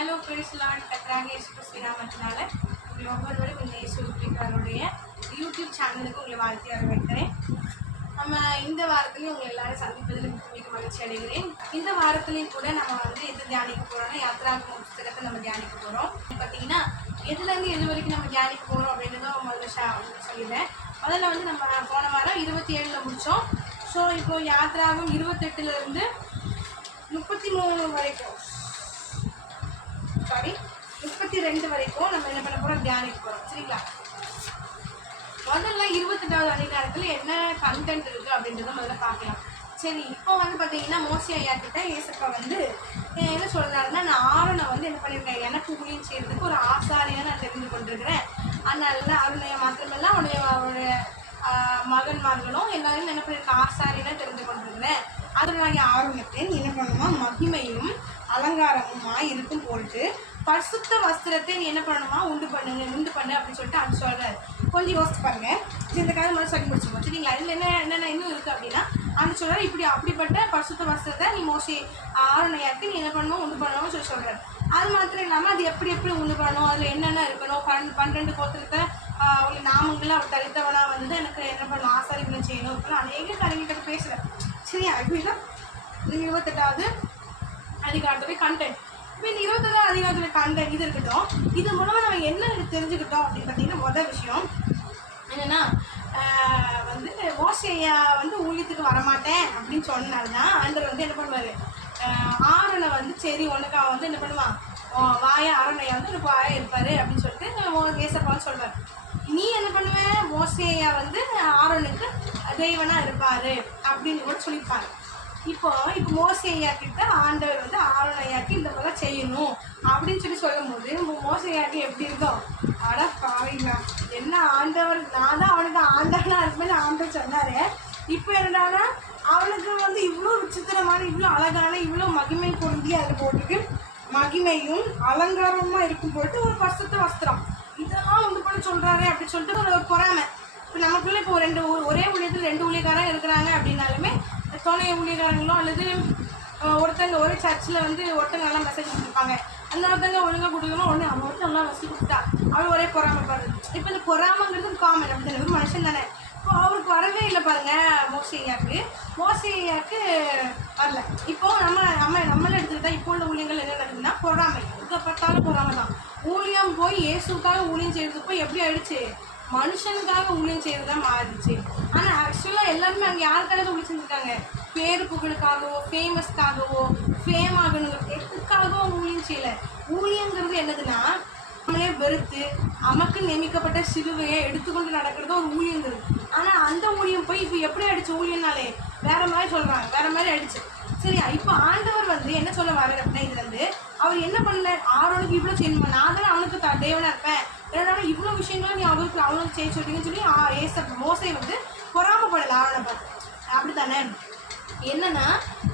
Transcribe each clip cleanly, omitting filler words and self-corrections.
Hello பிரிஸ்லான் கத்ராக இயேசு ஸ்ரீராமத்தினால உங்களை ஒவ்வொருவரும் இந்த இயேசுக்காரருடைய யூடியூப் சேனலுக்கு உங்களை வாழ்த்தி வரவேற்கிறேன். நம்ம இந்த வாரத்துலேயும் உங்களை எல்லாரும் சந்திப்பதில் மிக மகிழ்ச்சி அடைகிறேன். இந்த வாரத்துலேயும் கூட நம்ம எது தியானிக்க போகிறோம்னா யாத்ராகம புத்தகத்தை நம்ம தியானிக்க போகிறோம். பார்த்தீங்கன்னா எதுலேருந்து எது வரைக்கும் நம்ம தியானிக்க போகிறோம் அப்படின்றத முதல்ல சொல்லிடுறேன். முதல்ல நம்ம போன வாரம் 27 முடித்தோம். ஸோ இப்போது யாத்ராகம் 28 33 வரைக்கும் 32 வரைக்கும் நம்ம என்ன பண்ண போகிறோம், தியானிக்க போகிறோம். சரிங்களா? முதல்ல 28வது அதிகாரத்தில் என்ன கண்டென்ட் இருக்குது அப்படின்றத முதல்ல பார்க்கலாம். சரி, இப்போ பார்த்தீங்கன்னா மோசே ஐயா கிட்ட ஏசப்பா என்ன சொல்கிறாருன்னா, நான் ஆரோனை என்ன பண்ணியிருக்கேன், எனக்கு ஊழியம் செய்கிறதுக்கு ஒரு ஆசாரியை நான் தெரிந்து கொண்டிருக்கிறேன். அதனால அருணையை மாத்திரமெல்லாம் அவருடைய மகன்மார்களும் எல்லாரும் என்ன பண்ணியிருக்கேன், ஆசாரியனை தெரிந்து கொண்டிருக்கிறேன். அதனால ஆரோனுக்கு நீ என்ன பண்ணணுமா, மகிமையும் அலங்காரமுமா இருக்கும் போட்டு பரிசுத்த வஸ்திரத்தை நீ என்ன பண்ணணுமா, உண்டு பண்ணு அப்படின்னு சொல்லிட்டு அது சொல்கிறாரு. கொஞ்சம் யோசிச்சு பாருங்க. இந்த கதை முதல்ல சொல்லி முடிச்சுக்கோ. சரிங்களா? இதில் என்னென்ன இன்னும் இருக்குது அப்படின்னா, அந்த சொல்கிறார் அப்படிப்பட்ட பரிசுத்த வஸ்திரத்தை நீ மோசே ஆரோனையாக்கு நீ என்ன பண்ணணும், உண்டு பண்ணணும்னு சொல்கிறார். அது மாத்திரம் இல்லாமல் அது எப்படி உண்டு பண்ணணும், அதில் என்னென்ன இருக்கணும், 12 கோத்திரத்தை அவளுடைய நாமங்களை அவர் தரித்தவனாக எனக்கு என்ன பண்ணணும், ஆசாரிகளை செய்யணும், இப்போலாம் அநேக காரியங்கிட்ட பேசுகிறேன். சரியா? இப்படிதான் 28வது அதிகாரத்துடைய கண்டென்ட். இப்போ இந்த 28வது அதிகாரத்துடைய கண்டென்ட் இது இருக்கட்டும். இது மூலமாக நம்ம என்ன தெரிஞ்சுக்கிட்டோம் அப்படின்னு பார்த்தீங்கன்னா, முதல் விஷயம் என்னென்னா, மோசே ஐயா ஊழியத்துக்கு வரமாட்டேன் அப்படின்னு சொன்னால்தான் ஆண்டவர் என்ன பண்ணுவார், ஆரோனை சரி உனக்கு என்ன பண்ணுவான், வாயா ஆரோனையா எனக்கு வாயா இருப்பார் அப்படின்னு சொல்லிட்டு ஏசப்பான்னு சொல்வார். நீ என்ன பண்ணுவேன், மோசே ஐயா ஆரோனுக்கு தெய்வனாக இருப்பார் அப்படின்னு கூட சொல்லியிருப்பாங்க. இப்போ மோசே ஐயா கிட்ட ஆண்டவர் ஆரோன் ஐயாக்கு இந்த போல செய்யணும் அப்படின்னு சொல்லும் போது மோசே ஐயாக்கு எப்படி இருக்கும், அட பாவீங்களா, என்ன ஆண்டவர், நான் தான் அவனுக்கு ஆண்டவனாக இருப்பேன்னு ஆண்டவர் சொன்னார். இப்போ என்னடானா அவனுக்கு இவ்வளோ விசித்திரமான, இவ்வளோ அழகான, இவ்வளோ மகிமை பொருந்தி அதில் போட்டுருக்கு, மகிமையும் அலங்காரமாக இருக்கும் போட்டு ஒரு பரிசுத்த வஸ்திரம் இதெல்லாம் பண்ண சொல்கிறாரு அப்படின்னு சொல்லிட்டு ஒரு பொறாமை. இப்போ நமக்குள்ளே இப்போ ஒரே ஊழியத்தில் 2 ஊழியக்காரங்க இருக்கிறாங்க அப்படின்னாலுமே துணை ஊழியக்காரங்களோ அல்லது ஒருத்தங்க ஒரே சர்ச்சில் ஒருத்தங்க நல்லா மெசேஜ் கொடுத்துருப்பாங்க, அந்த ஒருத்தங்க ஒழுங்காக கொடுக்கணும், ஒன்று அவன் ஒருத்தர் நல்லா மெசேஜ் கொடுத்தா அவள் ஒரே பொறாமைப்படுது. இப்போ இந்த பொறாமைங்கிறது காமன் அப்படி தானே, ஒரு மனுஷன் தானே. இப்போ அவருக்கு வரவே இல்லை பாருங்கள், மோசே ஐயாக்கு வரல. இப்போது நம்மளை எடுத்துக்கிட்டால் இப்போ உள்ள ஊழியங்கள் என்ன நடக்குதுன்னா, பொறாமை, இதை பார்த்தாலும் பொறாமை தான். ஊழியம் போய் இயேசுக்காக ஊழியம் செய்கிறது போய் எப்படி ஆயிடுச்சு, மனுஷனுக்காக ஊழியம் செய்கிறது தான் மாறிடுச்சு. ஆனால் ஆக்சுவலாக எல்லாருமே அங்கே யாருக்காக ஊழியம் செஞ்சுருக்காங்க, பேரு புகழுக்காகவோ ஃபேமஸ்க்காகவோ ஃபேம் ஆகணுங்கிறது எதுக்காகவோ ஊழியம் செய்யலை. ஊழியங்கிறது என்னதுன்னா, நம்மளே வெறுத்து நமக்கு நியமிக்கப்பட்ட சிலுவையை எடுத்துக்கொண்டு நடக்கிறது ஒரு ஊழியங்கிறது. ஆனால் அந்த ஊழியம் போய் இப்போ எப்படி ஆயிடுச்சு, ஊழியனாலே வேற மாதிரி சொல்கிறாங்க, வேற மாதிரி ஆயிடுச்சு. சரியா? இப்போ ஆண்டவர் என்ன சொல்ல வர்றாரு அப்படின்னா, இதுலேருந்து அவர் என்ன பண்ணல, ஆரோனுக்கு இவ்வளோ செய்யணுமா, நான் தானே அவனுக்கு தேவனாக இருப்பேன், ஏன்னா இவ்வளோ விஷயங்களும் நீ அவனுக்கு செய்ய சொல்லிங்கன்னு சொல்லி மோசே பொறாமப்படலை ஆரோனை பார்த்து. அப்படி தானே? என்னன்னா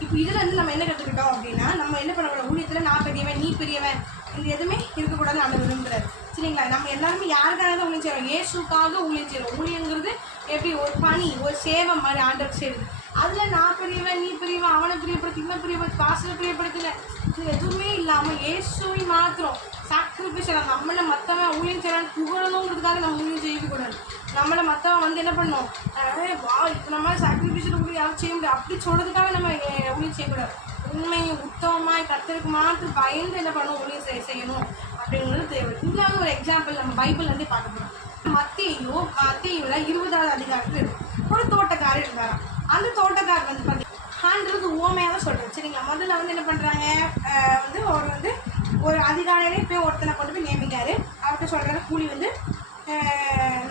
இப்போ இதில் நம்ம என்ன கற்றுக்கிட்டோம் அப்படின்னா, நம்ம என்ன பண்ணக்கூடாது, ஊழியத்தில் நான் பெரியவன் நீ பெரியவன் இது எதுவுமே இருக்கக்கூடாது நம்ம விரும்புகிறாரு. சரிங்களா? நம்ம எல்லாருமே யாருக்காக தான் ஊழியம் செய்கிறோம், இயேசுக்காக ஊழியம் செய்கிறோம். ஊழியங்கிறது எப்படி ஒரு பணி, ஒரு சேவை மாதிரி ஆண்டவர் செய்யுது. அதில் நான் பெரியவன் நீ பெரியவன், அவனை பிரியப்படுத்தி இவனை பிரியப்படுத்தி பாசனை பிரியப்படுத்தல, இது எதுவுமே இல்லாமல் இயேசுவை மாத்திரம் சாக்ரிஃபைஸ் நம்மளை மற்றவன் ஊழியம் செய்யறான்னு புகழணுங்கிறதுக்காக நம்ம ஊழியம் செய்யக்கூடாது. நம்மளை மற்றவன் என்ன பண்ணோம், வா இப்போ நம்ம சாக்ரிஃபைஸில் கூட யாரும் செய்ய முடியாது அப்படி சொல்கிறதுக்காக நம்ம ஊழியம் செய்யக்கூடாது. உண்மையும் உத்தமமாய் கர்த்தருக்கு மாத்திரம் பயந்து என்ன பண்ணணும், ஊழியம் செய்யணும் அப்படிங்கிறது தேவை. இல்லாமல் ஒரு எக்ஸாம்பிள் நம்ம பைபிள் பார்க்க போகிறோம். மத்தேயுவில் 20வது அதிகாரத்தில் இருக்கும். ஒரு தோட்டக்காரர் இருந்தாராம். அந்த தோட்டக்காரர் பார்த்தீங்கன்னா ஆண்டவருக்கு உவமையாக தான் சொல்கிறேன். சரிங்களா? முதல்ல என்ன பண்ணுறாங்க, அவர் ஒரு அதிகாலையிலே போய் ஒருத்தனை கொண்டு போய் நியமிக்காரு. அவர்கிட்ட சொல்கிறாரு, கூலி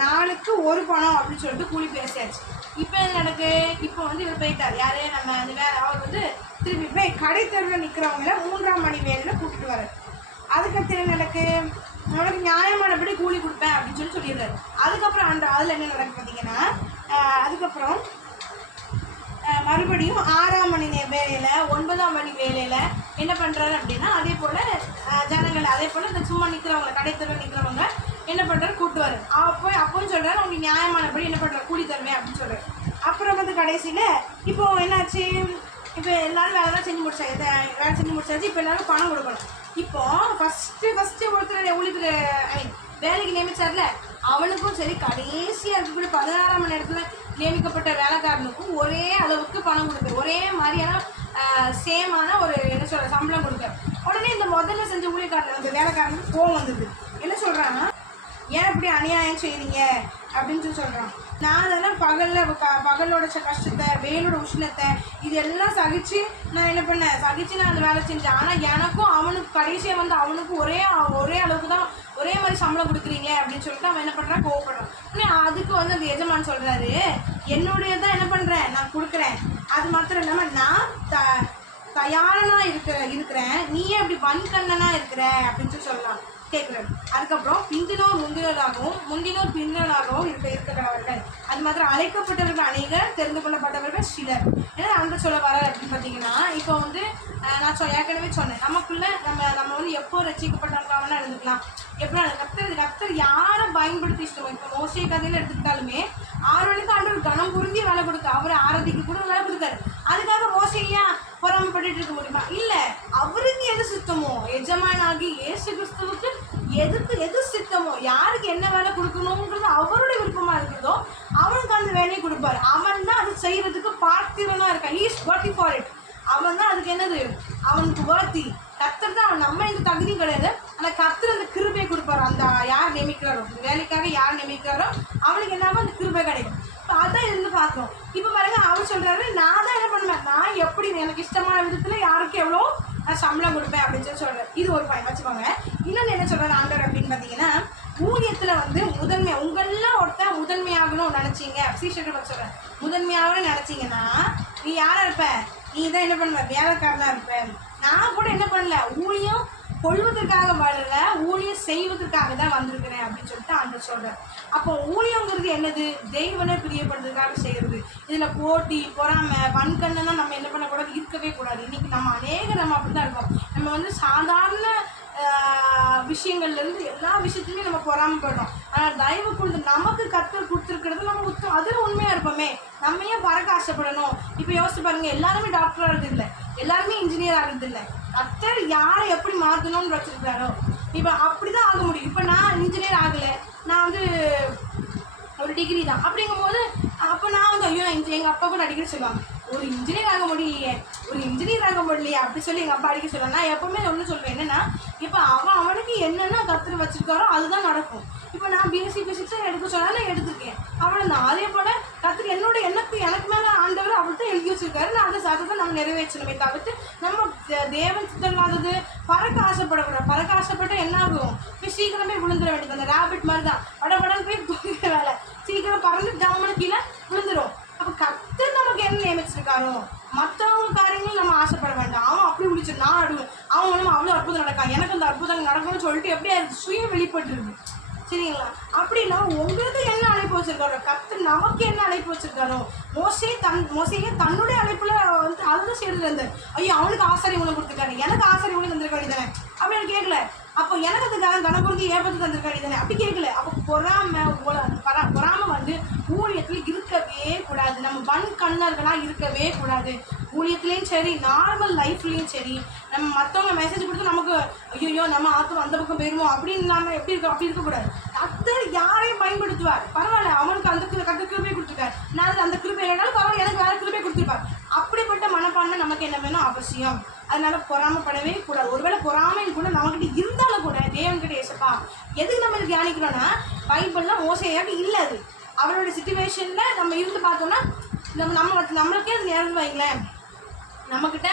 நாளுக்கு 1 பணம் அப்படின்னு சொல்லிட்டு கூலி பேசியாச்சு. இப்போ என்ன நடக்கு, இப்போ இவர் போயிட்டார், யாரே நம்ம அவர் திருப்பி போய் கடை தெருவில் நிற்கிறவங்கள 3ஆம் மணி வேலையில் கூட்டிகிட்டு வர்றாரு. அதுக்கடுத்து என்ன நடக்கு, அவனுக்கு நியாயமானபடி கூலி கொடுப்பேன் அப்படின்னு சொல்லிடுறாரு. அதுக்கப்புறம் அதில் என்ன நடக்கு பார்த்தீங்கன்னா, அதுக்கப்புறம் மறுபடியும் 6ஆம் மணி வேலையில் 9ஆம் மணி வேலையில் என்ன பண்ணுறாரு அப்படின்னா, அதே போல் ஜனங்கள் அதே போல் இந்த சும்மா நிற்கிறவங்க கடை தெருவில் நிற்கிறவங்க என்ன பண்ணுறாரு, கூட்டுவார். அப்போன்னு சொல்கிறாரு, அவங்க நியாயமானபடி என்ன பண்ணுறாரு, கூலி தருவேன் அப்படின்னு சொல்கிறார். அப்புறம் கடைசியில் இப்போது என்னாச்சு, இப்போ எல்லாரும் வேலைலாம் செஞ்சு முடிச்சாங்க, வேலை செஞ்சு முடிச்சாச்சு. இப்போ எல்லாரும் பணம் கொடுக்கணும். இப்போ ஃபஸ்ட்டு ஒருத்தர் ஊழியர் ஐ மீன் வேலைக்கு நியமிச்சார்ல, அவனுக்கும் சரி கடைசியாக இருக்கக்கூடிய 16ஆம் மணி நேரத்தில் நியமிக்கப்பட்ட வேலைக்காரனுக்கும் ஒரே அளவுக்கு பணம் கொடுக்குற, ஒரே மாதிரியான சேமான ஒரு என்ன சொல்ற சம்பளம் கொடுக்க. உடனே இந்த முதல்ல செஞ்ச ஊழியக்காரன் அந்த வேலைக்காரனுக்கு கோவம் வந்தது. என்ன சொல்கிறான்னா, ஏன் இப்படி அநியாயம் செய்றீங்க அப்படின்னு சொல்லி சொல்கிறான். நான் அதெல்லாம் பகலோட கஷ்டத்தை, வெயிலோட உஷ்ணத்தை இதெல்லாம் சகிச்சு நான் என்ன பண்ணேன், சகிச்சு நான் அந்த வேலை செஞ்சேன். ஆனால் எனக்கும் அவனுக்கு கடைசியாக வந்து அவனுக்கும் ஒரே அளவுக்கு தான் ஒரே மாதிரி சம்பளம் கொடுக்குறீங்க அப்படின்னு சொல்லிட்டு அவன் என்ன பண்ணுறான், கோவப்படுறான். ஆனால் அதுக்கு வந்து அந்த எஜமான் சொல்கிறாரு, என்னுடையதான் என்ன பண்ணுறேன் நான் கொடுக்குறேன், அது மாத்திரம் இல்லாமல் நான் தயாரனா இருக்கிறேன், நீயே அப்படி வன்கண்ணனா இருக்கிற அப்படின்னு சொல்லலாம் கேட்குறாரு. அதுக்கப்புறம் பிந்தினோர் பிந்தினராகவும் இருக்கிறவர்கள், அது மாத்திரம் அழைக்கப்பட்டவர்கள் அநேகர், தெரிந்து கொள்ளப்பட்டவர்கள் சிலர். ஏன்னா அங்கே சொல்ல வர அப்படின்னு பார்த்தீங்கன்னா, இப்போ வந்து நான் ஏற்கனவே சொன்னேன், நமக்குள்ள நம்ம வந்து எப்போ ரசிக்கப்பட்டவங்களாக இருந்துக்கலாம், எப்படி கர்த்தர் யாரை பயன்படுத்தி இஷ்டமோ. இப்போ மோசே கதையில் எடுத்துக்கிட்டாலுமே ஆரோனுக்கு ஆண்டவர் கனம் புரிஞ்சி வேலை கொடுத்தா, அவரை ஆராதிக்கு கூட வேலை கொடுத்தாரு. அதுக்காக மோசையா பொறாமப்பட்டு இருக்க முடியுமா? இல்லை, அவருக்கு எது சித்தமோ, எஜமானாகி இயேசு கிறிஸ்துவுக்கு எது சித்தமோ, யாருக்கு என்ன வேலை கொடுக்கணுங்கிறது அவருடைய விருப்பமாக இருக்கிறதோ அவனுக்கு அந்த வேலையை கொடுப்பாரு. அவன் தான் அது செய்யறதுக்கு பார்த்திரனா இருக்கான். He is வர்த்தி for it. அவன் தான் அதுக்கு என்னது, அவனுக்கு வர்த்தி. கர்த்தர் தான், நம்ம இந்த தகுதி கிடையாது. ஆனால் கர்த்தர் அந்த கிருபையை கொடுப்பாரு. அந்த யார் நியமிக்கிறாரோ, வேலைக்காக யார் நியமிக்கிறாரோ அவனுக்கு என்ன அந்த கிருபை கிடைக்கும். இப்போ அதான் இருந்து பார்க்கணும். இப்போ பாருங்க, அவர் சொல்றாரு, நான் தான் என்ன பண்ணுவேன், நான் எப்படி எனக்கு இஷ்டமான விதத்துல யாருக்கு எவ்வளோ நான் சம்பளம் கொடுப்பேன் அப்படின்னு சொல்லி சொல்றேன். இது ஒரு பயன் வச்சுக்கோங்க. இன்னொன்று என்ன சொல்றாரு ஆண்டவர் அப்படின்னு பார்த்தீங்கன்னா, ஊழியத்துல வந்து உங்களெல்லாம் ஒருத்தன் முதன்மையாகணும்னு நினைச்சீங்க, சீஷர்கள் சொல்றேன், முதன்மையாகணும்னு நினைச்சீங்கன்னா நீ யாரா இருப்ப, நீ தான் என்ன பண்ணுவ, வேலைக்காரனா இருப்ப. நான் கூட என்ன பண்ணல, ஊழியம் கொள்வதற்காக வரல, ஊழியம் செய்வதற்காக தான் வந்திருக்கிறேன் அப்படின்னு சொல்லிட்டு ஆண்டவர் சொல்றார். அப்போ ஊழியங்கிறது என்னது, தெய்வனை பிரியப்படுறதுக்காக செய்யறது. இதுல போட்டி, பொறாமை, வன்கண்ணா நம்ம என்ன பண்ணக்கூடாது, இருக்கவே கூடாது. இன்னைக்கு நம்ம அப்படிதான் இருக்கோம். நம்ம வந்து சாதாரண விஷயங்கள்ல இருந்து எல்லா விஷயத்துலையும் நம்ம பொறாமப்படுறோம். ஆனால் தயவு கொண்டு நமக்கு கர்த்தர் கொடுத்துருக்கிறது நம்ம அதில் உண்மையா இருப்போமே. நம்ம ஏன் பறக்க ஆசைப்படணும்? இப்போ யோசிச்சு பாருங்க, எல்லாருமே டாக்டர் ஆகுறது இல்லை, எல்லாருமே இன்ஜினியர் ஆகுறது இல்லை. கர்த்தர் யாரை எப்படி மாற்றணும்னு வச்சிருக்காரோ இப்போ அப்படிதான் ஆக முடியும். இப்போ நான் இன்ஜினியர் ஆகலை, நான் வந்து ஒரு டிகிரி தான். அப்படிங்கும்போது அப்போ நான் வந்து ஐயோ எங்கள் அப்பா கூட அடிக்கடி சொல்லுவாங்க, ஒரு இன்ஜினியர் ஆக முடியலையே அப்படி சொல்லி எங்கள் அப்பா அடிக்க சொல்லுவாங்க. நான் எப்பவுமே ஒன்று சொல்வேன், என்னன்னா இப்போ அவனுக்கு என்னென்ன கற்றுட்டு வச்சிருக்காரோ அதுதான் நடக்கும். இப்போ நான் பிஎஸ்சி ஃபிசிக்ஸ் எடுக்க சொன்னாலும் நான் எடுத்துருக்கேன், அவ்வளோதான். அதே போல் கற்றுக்க எனக்கு மேலே ஆண்டவர் அவர் தான் எழுதி வச்சிருக்காரு. நான் அந்த சாதத்தை நம்ம நிறைவேற்றணுமே தவிர்த்து நம்ம தேவன் சித்தல்லாதது பறக்க ஆசைப்படக்கூடாது. பறக்க ஆசைப்பட்டு என்ன ஆகும், இப்போ சீக்கிரமே விழுந்துட வேண்டியது. அந்த ரேபிட் மாதிரி தான் படப்படன்னு போய் வேலை சீக்கிரம் பறந்து ஜம்முன்னு கீழே விழுந்துடும். அப்போ கர்த்தர் நமக்கு என்ன நியமிச்சிருக்காரோ மற்றவங்க காரியங்களும் நம்ம ஆசைப்பட வேண்டாம். அவன் அப்படி முடிச்சு நான் அடுவேன், அவன் வந்து அவ்வளோ அற்புதம் நடக்கான், எனக்கு அந்த அற்புதம் நடக்கும்னு சொல்லிட்டு எப்படியா சுய வெளிப்பட்டுருக்கு. சரிங்களா? அப்படின்னா உங்களுக்கு என்ன அழைப்பு வச்சிருக்காரோ, கர்த்தர் நமக்கு என்ன அழைப்பு வச்சிருக்காரோ, மோசையே தன்னுடைய அழைப்புல வந்து அதுதான் செய்யறது இருந்தார். ஐயோ அவனுக்கு ஆசாரி உணவு கொடுத்துருக்காரு, எனக்கு ஆசாரி உணவு தந்திருக்க வேண்டியதானே அப்படின்னு கேட்கல. அப்போ எனக்கு அதுக்காக கனபுரிஞ்சு ஏற்படுத்தி தந்திருக்க வேண்டியதானே அப்படி கேட்கல. அப்போ பொறாம வந்து ஊழியத்தில் இருக்கவே கூடாது. நம்ம வன் கண்ணர்களாக இருக்கவே கூடாது. ஊழியத்துலேயும் சரி, நார்மல் லைஃப்லேயும் சரி, நம்ம மற்றவங்க மெசேஜ் கொடுத்து நமக்கு ஐயோ நம்ம ஆத்தம் அந்த பக்கம் போயிருமோ அப்படின்னு நம்ம எப்படி இருக்கோம், அப்படி இருக்கக்கூடாது. கர்த்தர் யாரையும் பயன்படுத்துவார், பரவாயில்ல, அவனுக்கு அந்த கிருபை கொடுத்துருக்காரு, நான் அந்த கிருபை இல்லைனாலும் பரவாயில்ல, எனக்கு வேற கிருபை கொடுத்துருப்பார். அப்படிப்பட்ட மனப்பான்மை நமக்கு என்ன வேணும், அவசியம். அதனால பொறாமப்படவே கூடாது. ஒருவேளை பொறாமை கூட நம்மகிட்ட இருந்தாலும் கூட தேவன்கிட்ட ஏசப்பா எதுக்கு நம்ம தியானிக்கிறோம்னா, பைபிள்லாம் மோசையாக இல்லை, அது அவரோட சிச்சுவேஷன்ல நம்ம இருந்து பார்த்தோம்னா நம்மளுக்கே அது நேரம் வைங்களேன், நமக்கிட்ட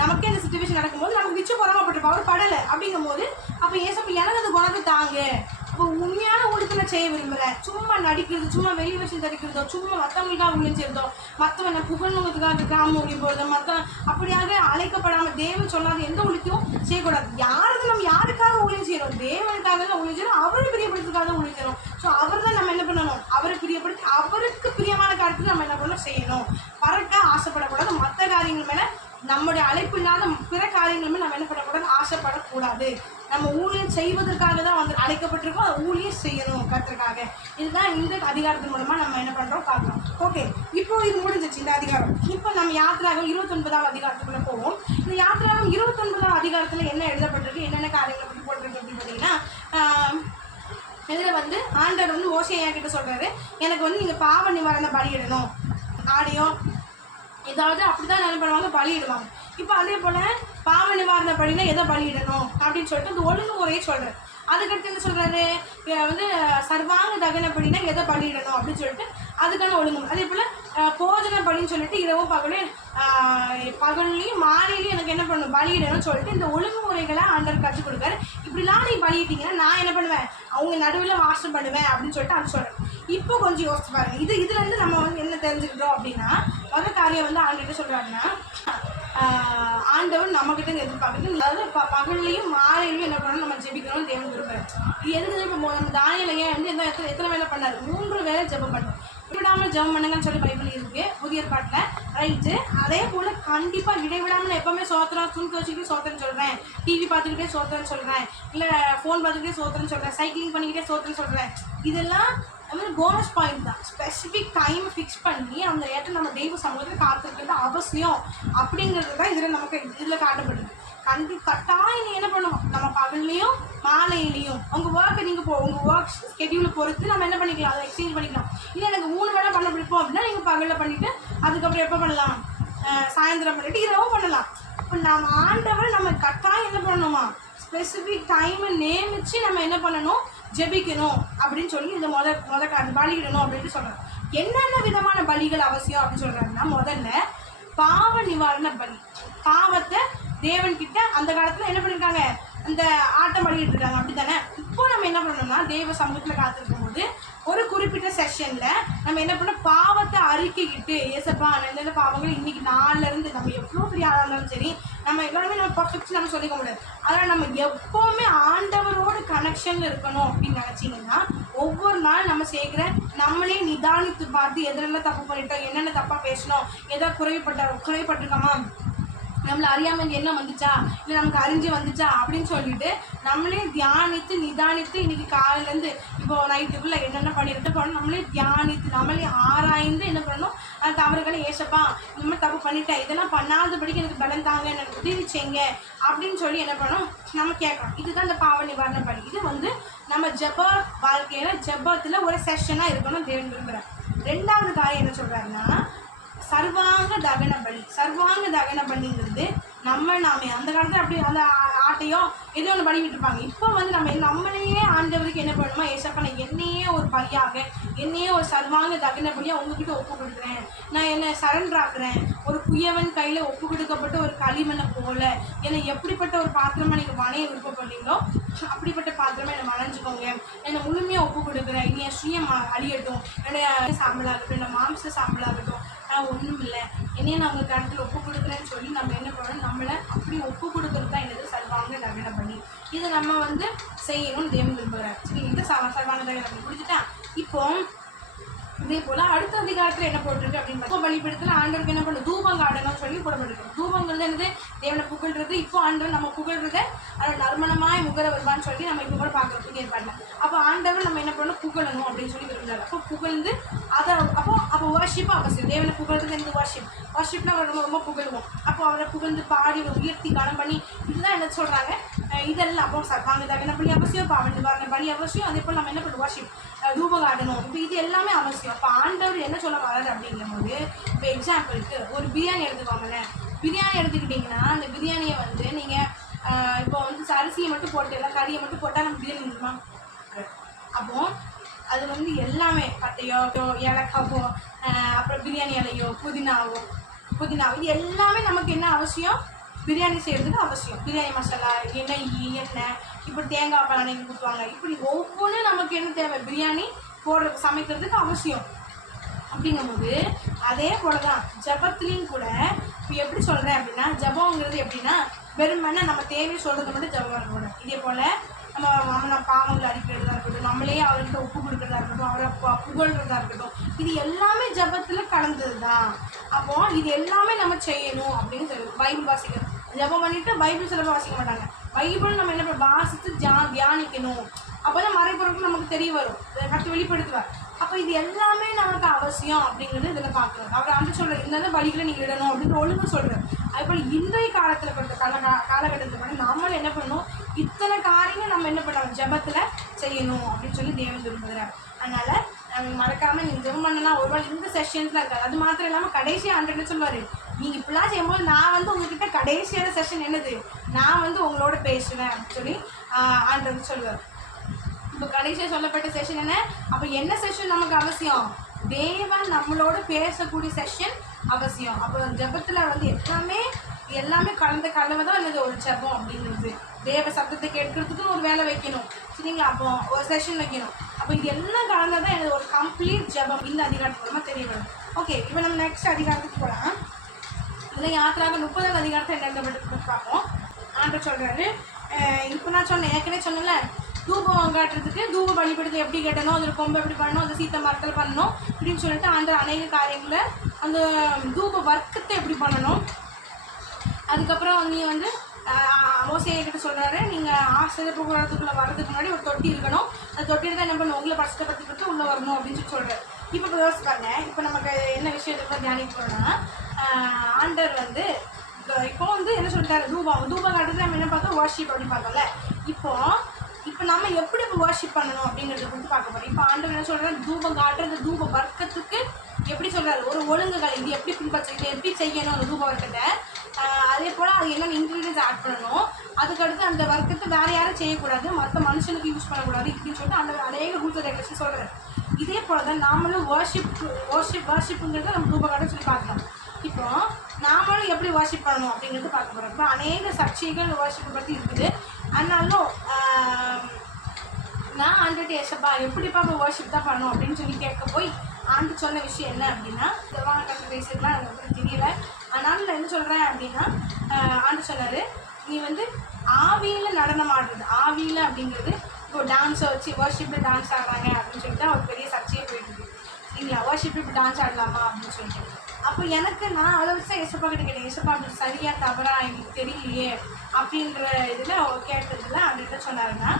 நமக்கே அந்த சிச்சுவேஷன் நடக்கும்போது நமக்கு நிச்சயம் பொறாமப்பட்டிருப்போம், அவர் படலை. அப்படிங்கும் போது அப்போ ஏசப்பா எனக்கு அந்த குணத்தை தாங்க. அப்போ உண்மையான ஊழியத்தை நான் செய்ய விரும்புகிறேன். சும்மா நடிக்கிறது, சும்மா வெளி விஷயம் தடிக்கிறதோ, சும்மா மற்றவங்களுக்காக ஊழியம் செய்யறதோ, மற்றவனை புகழ்நூலுக்காக கிராம ஊழியம் போகிறதோ, மற்ற அப்படியாக அழைக்கப்படாமல் தேவன் சொல்லாத எந்த ஊழியத்தையும் செய்யக்கூடாது. நம்ம யாருக்காக ஊழியம் செய்யறோம், தேவனுக்காக தான் ஊழியம் செய்யறோம், அவரை பிரியப்படுத்துறதுக்காக ஊழியம் செய்யறோம். ஸோ அவர் தான் நம்ம என்ன பண்ணணும், அவரை பிரியப்படுத்தி அவருக்கு பிரியமான காரியத்தை நம்ம என்ன பண்ணணும், செய்யணும். பறக்க ஆசைப்படக்கூடாது. மற்ற காரியங்கள் மேலே நம்முடைய அழைப்பு இல்லாத பிற காரியங்கள் மேலே நம்ம என்ன பண்ணக்கூடாது, ஆசைப்படக்கூடாது. நம்ம ஊழியம் செய்வதற்காக தான் வந்து அழைக்கப்பட்டிருக்கோம். அதை ஊழியம் செய்யணும் கர்த்தருக்காக. இதுதான் இந்த அதிகாரத்தின் மூலமா நம்ம என்ன பண்றோம் பார்க்கலாம். ஓகே, இப்போ இது முடிஞ்சிச்சு இந்த அதிகாரம். இப்போ நம்ம யாத்திராகம் 29ஆம் அதிகாரத்துக்குள்ள போவோம். இந்த யாத்திராகம் 29ஆம் அதிகாரத்துல என்ன எழுதப்பட்டிருக்கு, என்னென்ன காரியங்களை பற்றி போட்டிருக்கு அப்படின்னு பார்த்தீங்கன்னா, இதில் வந்து ஆண்டவர் வந்து மோசேயா கிட்ட சொல்றாரு, எனக்கு வந்து நீங்க பாவ நிவாரண பலியிடணும். ஆடியோ ஏதாவது அப்படிதான் என்ன பண்ணுவாங்க, பலியிடுவாங்க. இப்போ அதே போல பாவ நிவாரண பலினா எதை பலியிடணும் அப்படின்னு சொல்லிட்டு அந்த ஒழுங்குமுறையை சொல்றாரு. அதுக்கடுத்து என்ன சொல்றாரு, வந்து சர்வாங்க தகன பலினா எதை பலியிடணும் அப்படின்னு சொல்லிட்டு அதுக்கான ஒழுங்குமுறை. அதே போல போஜன பலின்னு சொல்லிட்டு இரவும் பகல்லையும் மாலையிலையும் எனக்கு என்ன பண்ணணும், பலியிடணும்னு சொல்லிட்டு இந்த ஒழுங்குமுறைகளை ஆண்டவர் கற்றுக் கொடுக்காரு. இப்படிலாம் நீ பலியிட்டீங்கன்னா நான் என்ன பண்ணுவேன், அவங்க நடுவில் வாசம் பண்ணுவேன் அப்படின்னு சொல்லிட்டு அது சொல்றேன். இப்போ கொஞ்சம் யோசிச்சு பாருங்க, இதுல இருந்து நம்ம வந்து என்ன தெரிஞ்சுக்கிட்டோம் அப்படின்னா, முதல் காரியம் வந்து ஆண்டவர் சொல்றாருன்னா, ஆண்டவர் நம்ம கிட்ட எதிர்பார்க்குறது, அதாவது பகல்லையும் மாலையிலையும் என்ன பண்ணணும், நம்ம ஜெபிக்கணும் தேவன் விரும்புறாரு. இது எதுக்கு இப்போ நம்ம தானியலையே வந்து எத்தனை வேலை பண்ணாரு, 3 வேலை ஜெபம் பண்ணோம். விடாமல் ஜெபம் பண்ணுங்கன்னு சொல்லி பைபிள் இருக்கு புதிய ஏற்பாட்டில், ரைட்டு. அதே போல கண்டிப்பா இடைவிடாமல் நான் எப்பவுமே சோத்திரம், துணி துவச்சிக்கிட்டே சோத்திரம் சொல்றேன், டிவி பார்த்துக்கிட்டே சோத்திரம் சொல்றேன், இல்லை ஃபோன் பார்த்துக்கிட்டே சோத்திரம் சொல்றேன், சைக்கிளிங் பண்ணிக்கிட்டே சோத்திரம் சொல்றேன். இதெல்லாம் போனஸ் பாயிண்ட் தான். ஸ்பெசிஃபிக் டைம் ஃபிக்ஸ் பண்ணி அந்த இடத்துல நம்ம தெய்வ சமூகத்தில் காத்திருக்கிறது அவசியம் அப்படிங்கிறது தான் இதில் காட்டப்படுது. கட்டாயம் நீ என்ன பண்ணுவோம், நம்ம பகல்லையும் மாலையிலையும் உங்கள் ஒர்க்கை நீங்கள் உங்கள் ஒர்க் ஸ்கெடியூலை பொறுத்து நம்ம என்ன பண்ணிக்கலாம், அதை எக்ஸ்சேஞ்ச் பண்ணிக்கலாம். இல்லை எனக்கு 3 வேளை பண்ண பிடிப்போம் அப்படின்னா நீங்கள் பகலில் பண்ணிவிட்டு அதுக்கப்புறம் எப்போ பண்ணலாம், சாயந்தரம் பண்ணிவிட்டு இரவும் பண்ணலாம். இப்போ நம்ம ஆண்டவர் நம்ம கட்டாயம் என்ன பண்ணணுமா, ஸ்பெசிஃபிக் டைமை நியமித்து நம்ம என்ன பண்ணணும், ஜெபிக்கணும் அப்படின்னு சொல்லி இந்த முத பலியிடணும் அப்படின்னு சொல்கிறாங்க. என்னென்ன விதமான பலிகள் அவசியம் அப்படின்னு சொல்கிறாங்கன்னா, முதல்ல பாவ நிவாரண பலி. பாவத்தை தேவன்கிட்ட அந்த காலத்தில் என்ன பண்ணியிருக்காங்க, அந்த ஆட்டம் பலியிட்டு இருக்காங்க, அப்படி தானே. இப்போ நம்ம என்ன பண்ணணும்னா, தேவ சமூகத்தில் காத்திருக்கும் போது ஒரு குறிப்பிட்ட செஷனில் நம்ம என்ன பண்ணோம், பாவத்தை அறிக்கைக்கிட்டு, ஏசப்பா எந்தெந்த பாவங்கள் இன்னைக்கு நாளிலேருந்து நம்ம எவ்வளோ பெரிய ஆளாக இருந்தாலும் சரி, நம்ம எல்லாருமே நம்ம பர்ஃபெக்ட் நம்ம சொல்லிக்க முடியாது. அதனால் நம்ம எப்போவுமே ஆண்டவரோட கனெக்ஷனில் இருக்கணும் அப்படின்னு நினச்சிங்கன்னா, ஒவ்வொரு நாள் நம்ம செய்கிற நம்மளே நிதானித்து பார்த்து எதிரெல்லாம் தப்பு பண்ணிட்டோம், என்னென்ன தப்பாக பேசணும், எதோ குறைப்பட்டிருக்கோமா, நம்மளை அறியாமல் என்ன வந்துச்சா, இல்லை நமக்கு அறிஞ்சு வந்துச்சா அப்படின்னு சொல்லிட்டு நம்மளே தியானித்து நிதானித்து இன்னைக்கு காலையிலேருந்து இப்போ நைட்டுக்குள்ளே என்னென்ன பண்ணிட்டு நம்மளே தியானித்து நம்மளே ஆராய்ந்து என்ன பண்ணணும், தவறுகளை ஏசப்பா இந்த மாதிரி தப்பு பண்ணிட்டேன், இதெல்லாம் பண்ணாதபடிக்கு எனக்கு பலம் தாங்க, எனக்கு உதவி செய்யுங்க அப்படின்னு சொல்லி என்ன பண்ணணும், நம்ம கேட்கணும். இதுதான் இந்த பாவ நிவாரண பலி. இது வந்து நம்ம ஜெப வாழ்க்கையில் ஜெபத்தில் ஒரு செஷனாக இருக்கணும் தேவன் விரும்புகிறேன். 2வது காரியம் என்ன சொல்கிறாருன்னா, சர்வாங்க தகன பலி. சர்வாங்க தகன பலிங்கிறது நாமே அந்த காலத்தில் அப்படி அந்த ஆட்டையோ ஏதோ ஒன்று பண்ணிக்கிட்டு இருப்பாங்க. இப்போ வந்து நம்மளையே ஆண்டவருக்கு என்ன பண்ணணுமா, ஏசப்பா நான் என்னையே ஒரு பலியாக, என்னையே ஒரு சர்வாங்க தகன பலியாக உங்ககிட்ட ஒப்பு கொடுக்குறேன், நான் என்னை சரண்டர் ஆக்குறேன், ஒரு குயவன் கையில் ஒப்பு கொடுக்கப்பட்ட ஒரு களிமண்ணை போல என்னை எப்படிப்பட்ட ஒரு பாத்திரமா நீங்கள் மனையை விருப்பப்படுறீங்களோ அப்படிப்பட்ட பாத்திரமா என்னை மறைஞ்சிக்கோங்க, என்னை முழுமையாக ஒப்பு கொடுக்குறேன், இனி என் சுயம் அழியட்டும், என்னுடைய சாம்பலாகட்டும், என்னோட மாம்ச சாம்பலாகட்டும், நான் ஒன்றும் இல்லை, என்னையே நான் உங்கள் கருத்தில் ஒப்பு கொடுக்குறேன்னு சொல்லி நம்ம என்ன பண்ணணும், நம்மளை அப்படி ஒப்பு கொடுக்குறது தான் என்னது சர்வாங்க தகன பலி. இதை நம்ம வந்து செய்யணும்னு தேவன் விரும்புகிறார். சரி, இந்த சர்வாங்க தகன பலி முடிச்சுட்டா. இப்போ இதே போல் அடுத்த அதிகாரத்தில் என்ன போட்டிருக்கு அப்படின்னு பலிபீடத்தில் ஆண்டவருக்கு என்ன பண்ணும், தூபம் காட்டணும்னு சொல்லி போடப்பட்டிருக்கு. தூபங்கிறது என்னது, தேவனை புகழ்றது. இப்போ ஆண்டவர் நம்ம புகழ்றதை அதை நறுமணமாய் முகர வருவான்னு சொல்லி நம்ம இப்போ கூட பார்க்குறோம் புதிய ஏற்பாட்டில். அப்போ ஆண்டவர் நம்ம என்ன பண்ணணும், புகழணும் அப்படின்னு சொல்லி விரும்புகிறார். அப்போ புகழ்ந்து அதை அப்போ வர்ஷிப் அவசியம். தேவனை புகழ்றது எனக்கு வர்ஷிப்னா அவரை நம்ம ரொம்ப புகழ்வோம். அப்போ அவரை புகழ்ந்து பாடி உயர்த்தி காலம் பண்ணி இதுதான் என்ன சொல்கிறாங்க, இதெல்லாம் அப்போ சர்வாங்க தகன பலி அவசியம், பாவ நிவாரண பலி அவசியம். அதே போல் நம்ம என்ன பண்ணுவோம், வர்ஷிப், தூபம் காட்டணும். இப்போ இது எல்லாமே அவசியம். அப்போ ஆண்டவர் என்ன சொல்ல வராது அப்படிங்கும்போது, இப்போ எக்ஸாம்பிளுக்கு ஒரு பிரியாணி எடுத்துக்கோங்களேன். பிரியாணி எடுத்துக்கிட்டிங்கன்னா அந்த பிரியாணியை வந்து நீங்கள் இப்போ வந்து அரிசியை மட்டும் போட்டு எல்லாம் கறியை மட்டும் போட்டால் நம்ம பிரியாணி இருக்குமா? அப்போ அது வந்து எல்லாமே பட்டையோ ஏலக்காவோ அப்புறம் பிரியாணி இலையோ புதினாவோ இது எல்லாமே நமக்கு என்ன அவசியம், பிரியாணி செய்கிறதுக்கு அவசியம். பிரியாணி மசாலா, எண்ணெய், இப்படி தேங்காய் பால் அன்னைக்கு ஊற்றுவாங்க. இப்படி ஒவ்வொன்றும் நமக்கு என்ன தேவை, பிரியாணி சமைக்கிறதுக்கு அவசியம். அப்படிங்கும்போது அதே போல தான் ஜபத்துலேயும் கூட இப்போ எப்படி சொல்கிறேன் அப்படின்னா, ஜபங்கிறது எப்படின்னா வெறுமனே நம்ம தேவையை சொல்கிறது மட்டும் ஜபம் இருக்கக்கூடாது. இதே போல் நம்ம பாவங்களை அடிக்கிறதா இருக்கட்டும், நம்மளே அவர்கிட்ட ஒப்பு கொடுக்குறதா இருக்கட்டும், அவரை புகழ்கிறதா இருக்கட்டும், இது எல்லாமே ஜபத்தில் கலந்தது தான். அப்போது இது எல்லாமே நம்ம செய்யணும் அப்படின்னு சொல்லி பைபிள் வாசிக்கிறோம். ஜபம் பண்ணிவிட்டு பைபிள் சிலப்போ வாசிக்க மாட்டாங்க, பைபிள் நம்ம என்ன வாசித்து தியானிக்கணும். அப்போ தான் மறைபொருட்கள் நமக்கு தெரிய வரும், கற்று வெளிப்படுத்துவார். அப்போ இது எல்லாமே நமக்கு அவசியம் அப்படிங்கிறது இதில் பார்க்குறோம். அவர் அந்த சொல்கிறார், இந்த பலிகளை நீங்கள் இடணும் அப்படின்னு ஒழுங்கு சொல்கிறார். அதுபோல் இன்றைய காலத்தில் காலகட்டத்தில் கூட நம்மளும் என்ன பண்ணணும், இத்தனை காரியங்கள் நம்ம என்ன பண்ணணும், ஜெபத்தில் செய்யணும் அப்படின்னு சொல்லி தேவன் விரும்புகிறார். அதனால் மறக்காமல் நீங்கள் ஜெபம் பண்ணலாம். ஒருவேளை இந்த செஷன்ஸில் இருக்காது. அது மாத்திரம் இல்லாமல் கடைசி ஆண்டு சொல்லுவார், நீங்கள் இப்படிலாம் செய்யும்போது நான் வந்து உங்ககிட்ட கடைசியான செஷன் என்னது, நான் வந்து உங்களோட பேசுவேன் அப்படின்னு சொல்லி ஆண்டு சொல்லுவார். இப்போ கடைசியாக சொல்லப்பட்ட செஷன் என்ன? அப்போ என்ன செஷன் நமக்கு அவசியம்? தேவன் நம்மளோட பேசக்கூடிய செஷன் அவசியம். அப்போ ஜெபத்தில் வந்து எல்லாமே கலவை தான் என்னது ஒரு ஜெபம் அப்படிங்கிறது. தேவ சத்தத்தை கேட்கறதுக்குன்னு ஒரு வேலை வைக்கணும், சரிங்களா? அப்போ ஒரு செஷன் வைக்கணும். அப்போ இது எல்லாம் கலந்ததான் எனக்கு ஒரு கம்ப்ளீட் ஜெபம் இந்த அதிகாரத்துக்கு மூலமாக தெரிய வரும். ஓகே, இப்போ நம்ம நெக்ஸ்ட் அதிகாரத்துக்கு போகலாம். இதில் யாத்திராக 30ஆவது அதிகாரத்தை என்ன பார்ப்போம். ஆண்டு சொல்கிறாரு, இப்போ நான் சொன்னேன், ஏற்கனவே சொன்னல, தூபம் காட்டுறதுக்கு தூப வழிபடுறது எப்படி கட்டணும், அதில் கொம்பை எப்படி பண்ணணும், அந்த சீத்த மரத்தில் பண்ணணும் இப்படின்னு சொல்லிட்டு அந்த அநேக காரியங்களை அந்த தூப வர்க்கத்தை எப்படி பண்ணணும். அதுக்கப்புறம் நீ வந்து மோசேயை கிட்ட சொல்கிறாரு, நீங்கள் ஆசிரியப்பு கூடத்துக்குள்ளே வர்றதுக்கு முன்னாடி ஒரு தொட்டி இருக்கணும், அந்த தொட்டியில் தான் என்ன பண்ணணும், உங்களை பரிசுத்தப்படுத்திக்கிட்டு உள்ளே வரணும் அப்படின்னு சொல்லி சொல்கிறார். இப்போ யோசிப்பாங்க, இப்போ நமக்கு என்ன விஷயத்துக்கு தியானிக்க போகிறோம்னா, ஆண்டர் வந்து இப்போ வந்து என்ன சொல்லிட்டாரு, தூபம் காட்டுறது நம்ம என்ன பார்த்தோம், வர்ஷிப் அப்படின்னு பார்த்தோம்ல. இப்போ நம்ம எப்படி இப்போ வர்ஷிப் பண்ணணும் அப்படிங்கிறத குறித்து பார்க்க போகிறோம். இப்போ ஆண்டவர் என்ன சொல்கிறாரு, தூபம் காட்டுறது தூப வர்க்கத்துக்கு எப்படி சொல்கிறாரு, ஒரு ஒழுங்குகள், இது எப்படி பின்பற்ற, இதை எப்படி செய்யணும் அந்த தூப வர்க்கத்தை, அதே போல் அது என்னென்ன இன்க்ரீடியன்ஸ் ஆட் பண்ணணும், அதுக்கடுத்து அந்த வர்க்கத்தை வேறு யாரும் செய்யக்கூடாது, மற்ற மனுஷனுக்கு யூஸ் பண்ணக்கூடாது இப்படின்னு சொல்லிட்டு அந்த அநேக ரூல்ஸ் ரெகுலேஷன் சொல்கிறாரு. இதே போல் தான் நாமளும் வர்ஷிப்புங்கிறத நம்ம தூப காட்ட சொல்லி பார்க்கலாம். இப்போ நாமளும் எப்படி வர்ஷிப் பண்ணணும் அப்படிங்கிறது பார்க்க போகிறோம். இப்போ அநேக சர்ச்சைகள் வர்ஷிப்பை பற்றி இருக்குது. அதனாலும் நான் ஆண்டுட்டு ஏசப்பா எப்படிப்பா இப்போ வர்ஷிப் தான் பண்ணணும் அப்படின்னு சொல்லி கேட்க போய் ஆண்டு சொன்ன விஷயம் என்ன அப்படின்னா, வாங்க கற்று பேசிக்கலாம், எனக்கு வந்து தெரியல. அதனால நான் என்ன சொல்கிறேன் அப்படின்னா, ஆண்டு சொன்னார், நீ வந்து ஆவியில் நடனம் ஆடுறது, ஆவியில் அப்படிங்கிறது இப்போ டான்ஸை வச்சு வர்ஷிப்பில் டான்ஸ் ஆடுறாங்க அப்படின்னு சொல்லிட்டு ஒரு பெரிய சர்ச்சையே போயிட்டுருக்கு, சரிங்களா? வர்ஷிப் இப்போ டான்ஸ் ஆடலாமா அப்படின்னு சொல்லிட்டு. அப்போ நான் அதை வச்சு ஏசப்பா கிட்ட கேட்டேன், ஏசப்பா அப்படி சரியா தவறா எனக்கு தெரியலையே அப்படின்ற இதில் கேட்டதில் அவர்கிட்ட சொன்னாருன்னா,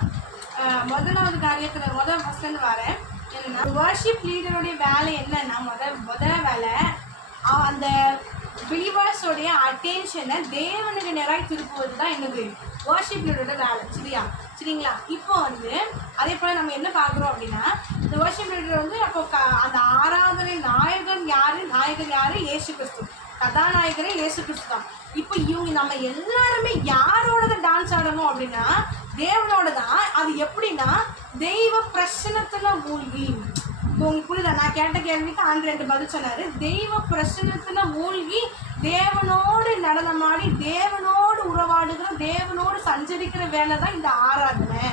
முதலாவது காரியத்தில் ஃபஸ்ட்லேருந்து வரேன் என்னென்னா, வர்ஷிப் லீடருடைய வேலை என்னன்னா, முதல் வேலை அந்த பிலீவர்ஸோடைய அட்டென்ஷனை தேவனுக்கு நேராக திருப்புவது தான் என்னது வர்ஷிப் லீடரோட வேலை, சரிங்களா? இப்போ வந்து அதே போல் நம்ம என்ன பார்க்குறோம் அப்படின்னா, இந்த வர்ஷிப் லீடர் வந்து அப்போ அந்த ஆராதனை நாயகர் யார், இயேசு கிறிஸ்து, கதாநாயகரே இயேசு கிறிஸ்து தான். இப்போ இவங்க நம்ம எல்லாருமே யாரோட தான் டான்ஸ் ஆடணும் அப்படின்னா, தேவனோட தான். அது எப்படின்னா, தெய்வ பிரசன்னத்தில் மூழ்கி. இப்போ உங்களுக்கு புரியுதா? நான் கேட்ட கேள்விக்கு ஆண்டு 2 பதில் சொன்னார். தெய்வ பிரசன்னத்தில் மூழ்கி தேவனோடு நடனமாடி தேவனோடு உறவாடுகிற தேவனோடு சஞ்சரிக்கிற வேலை தான் இந்த ஆராதனை.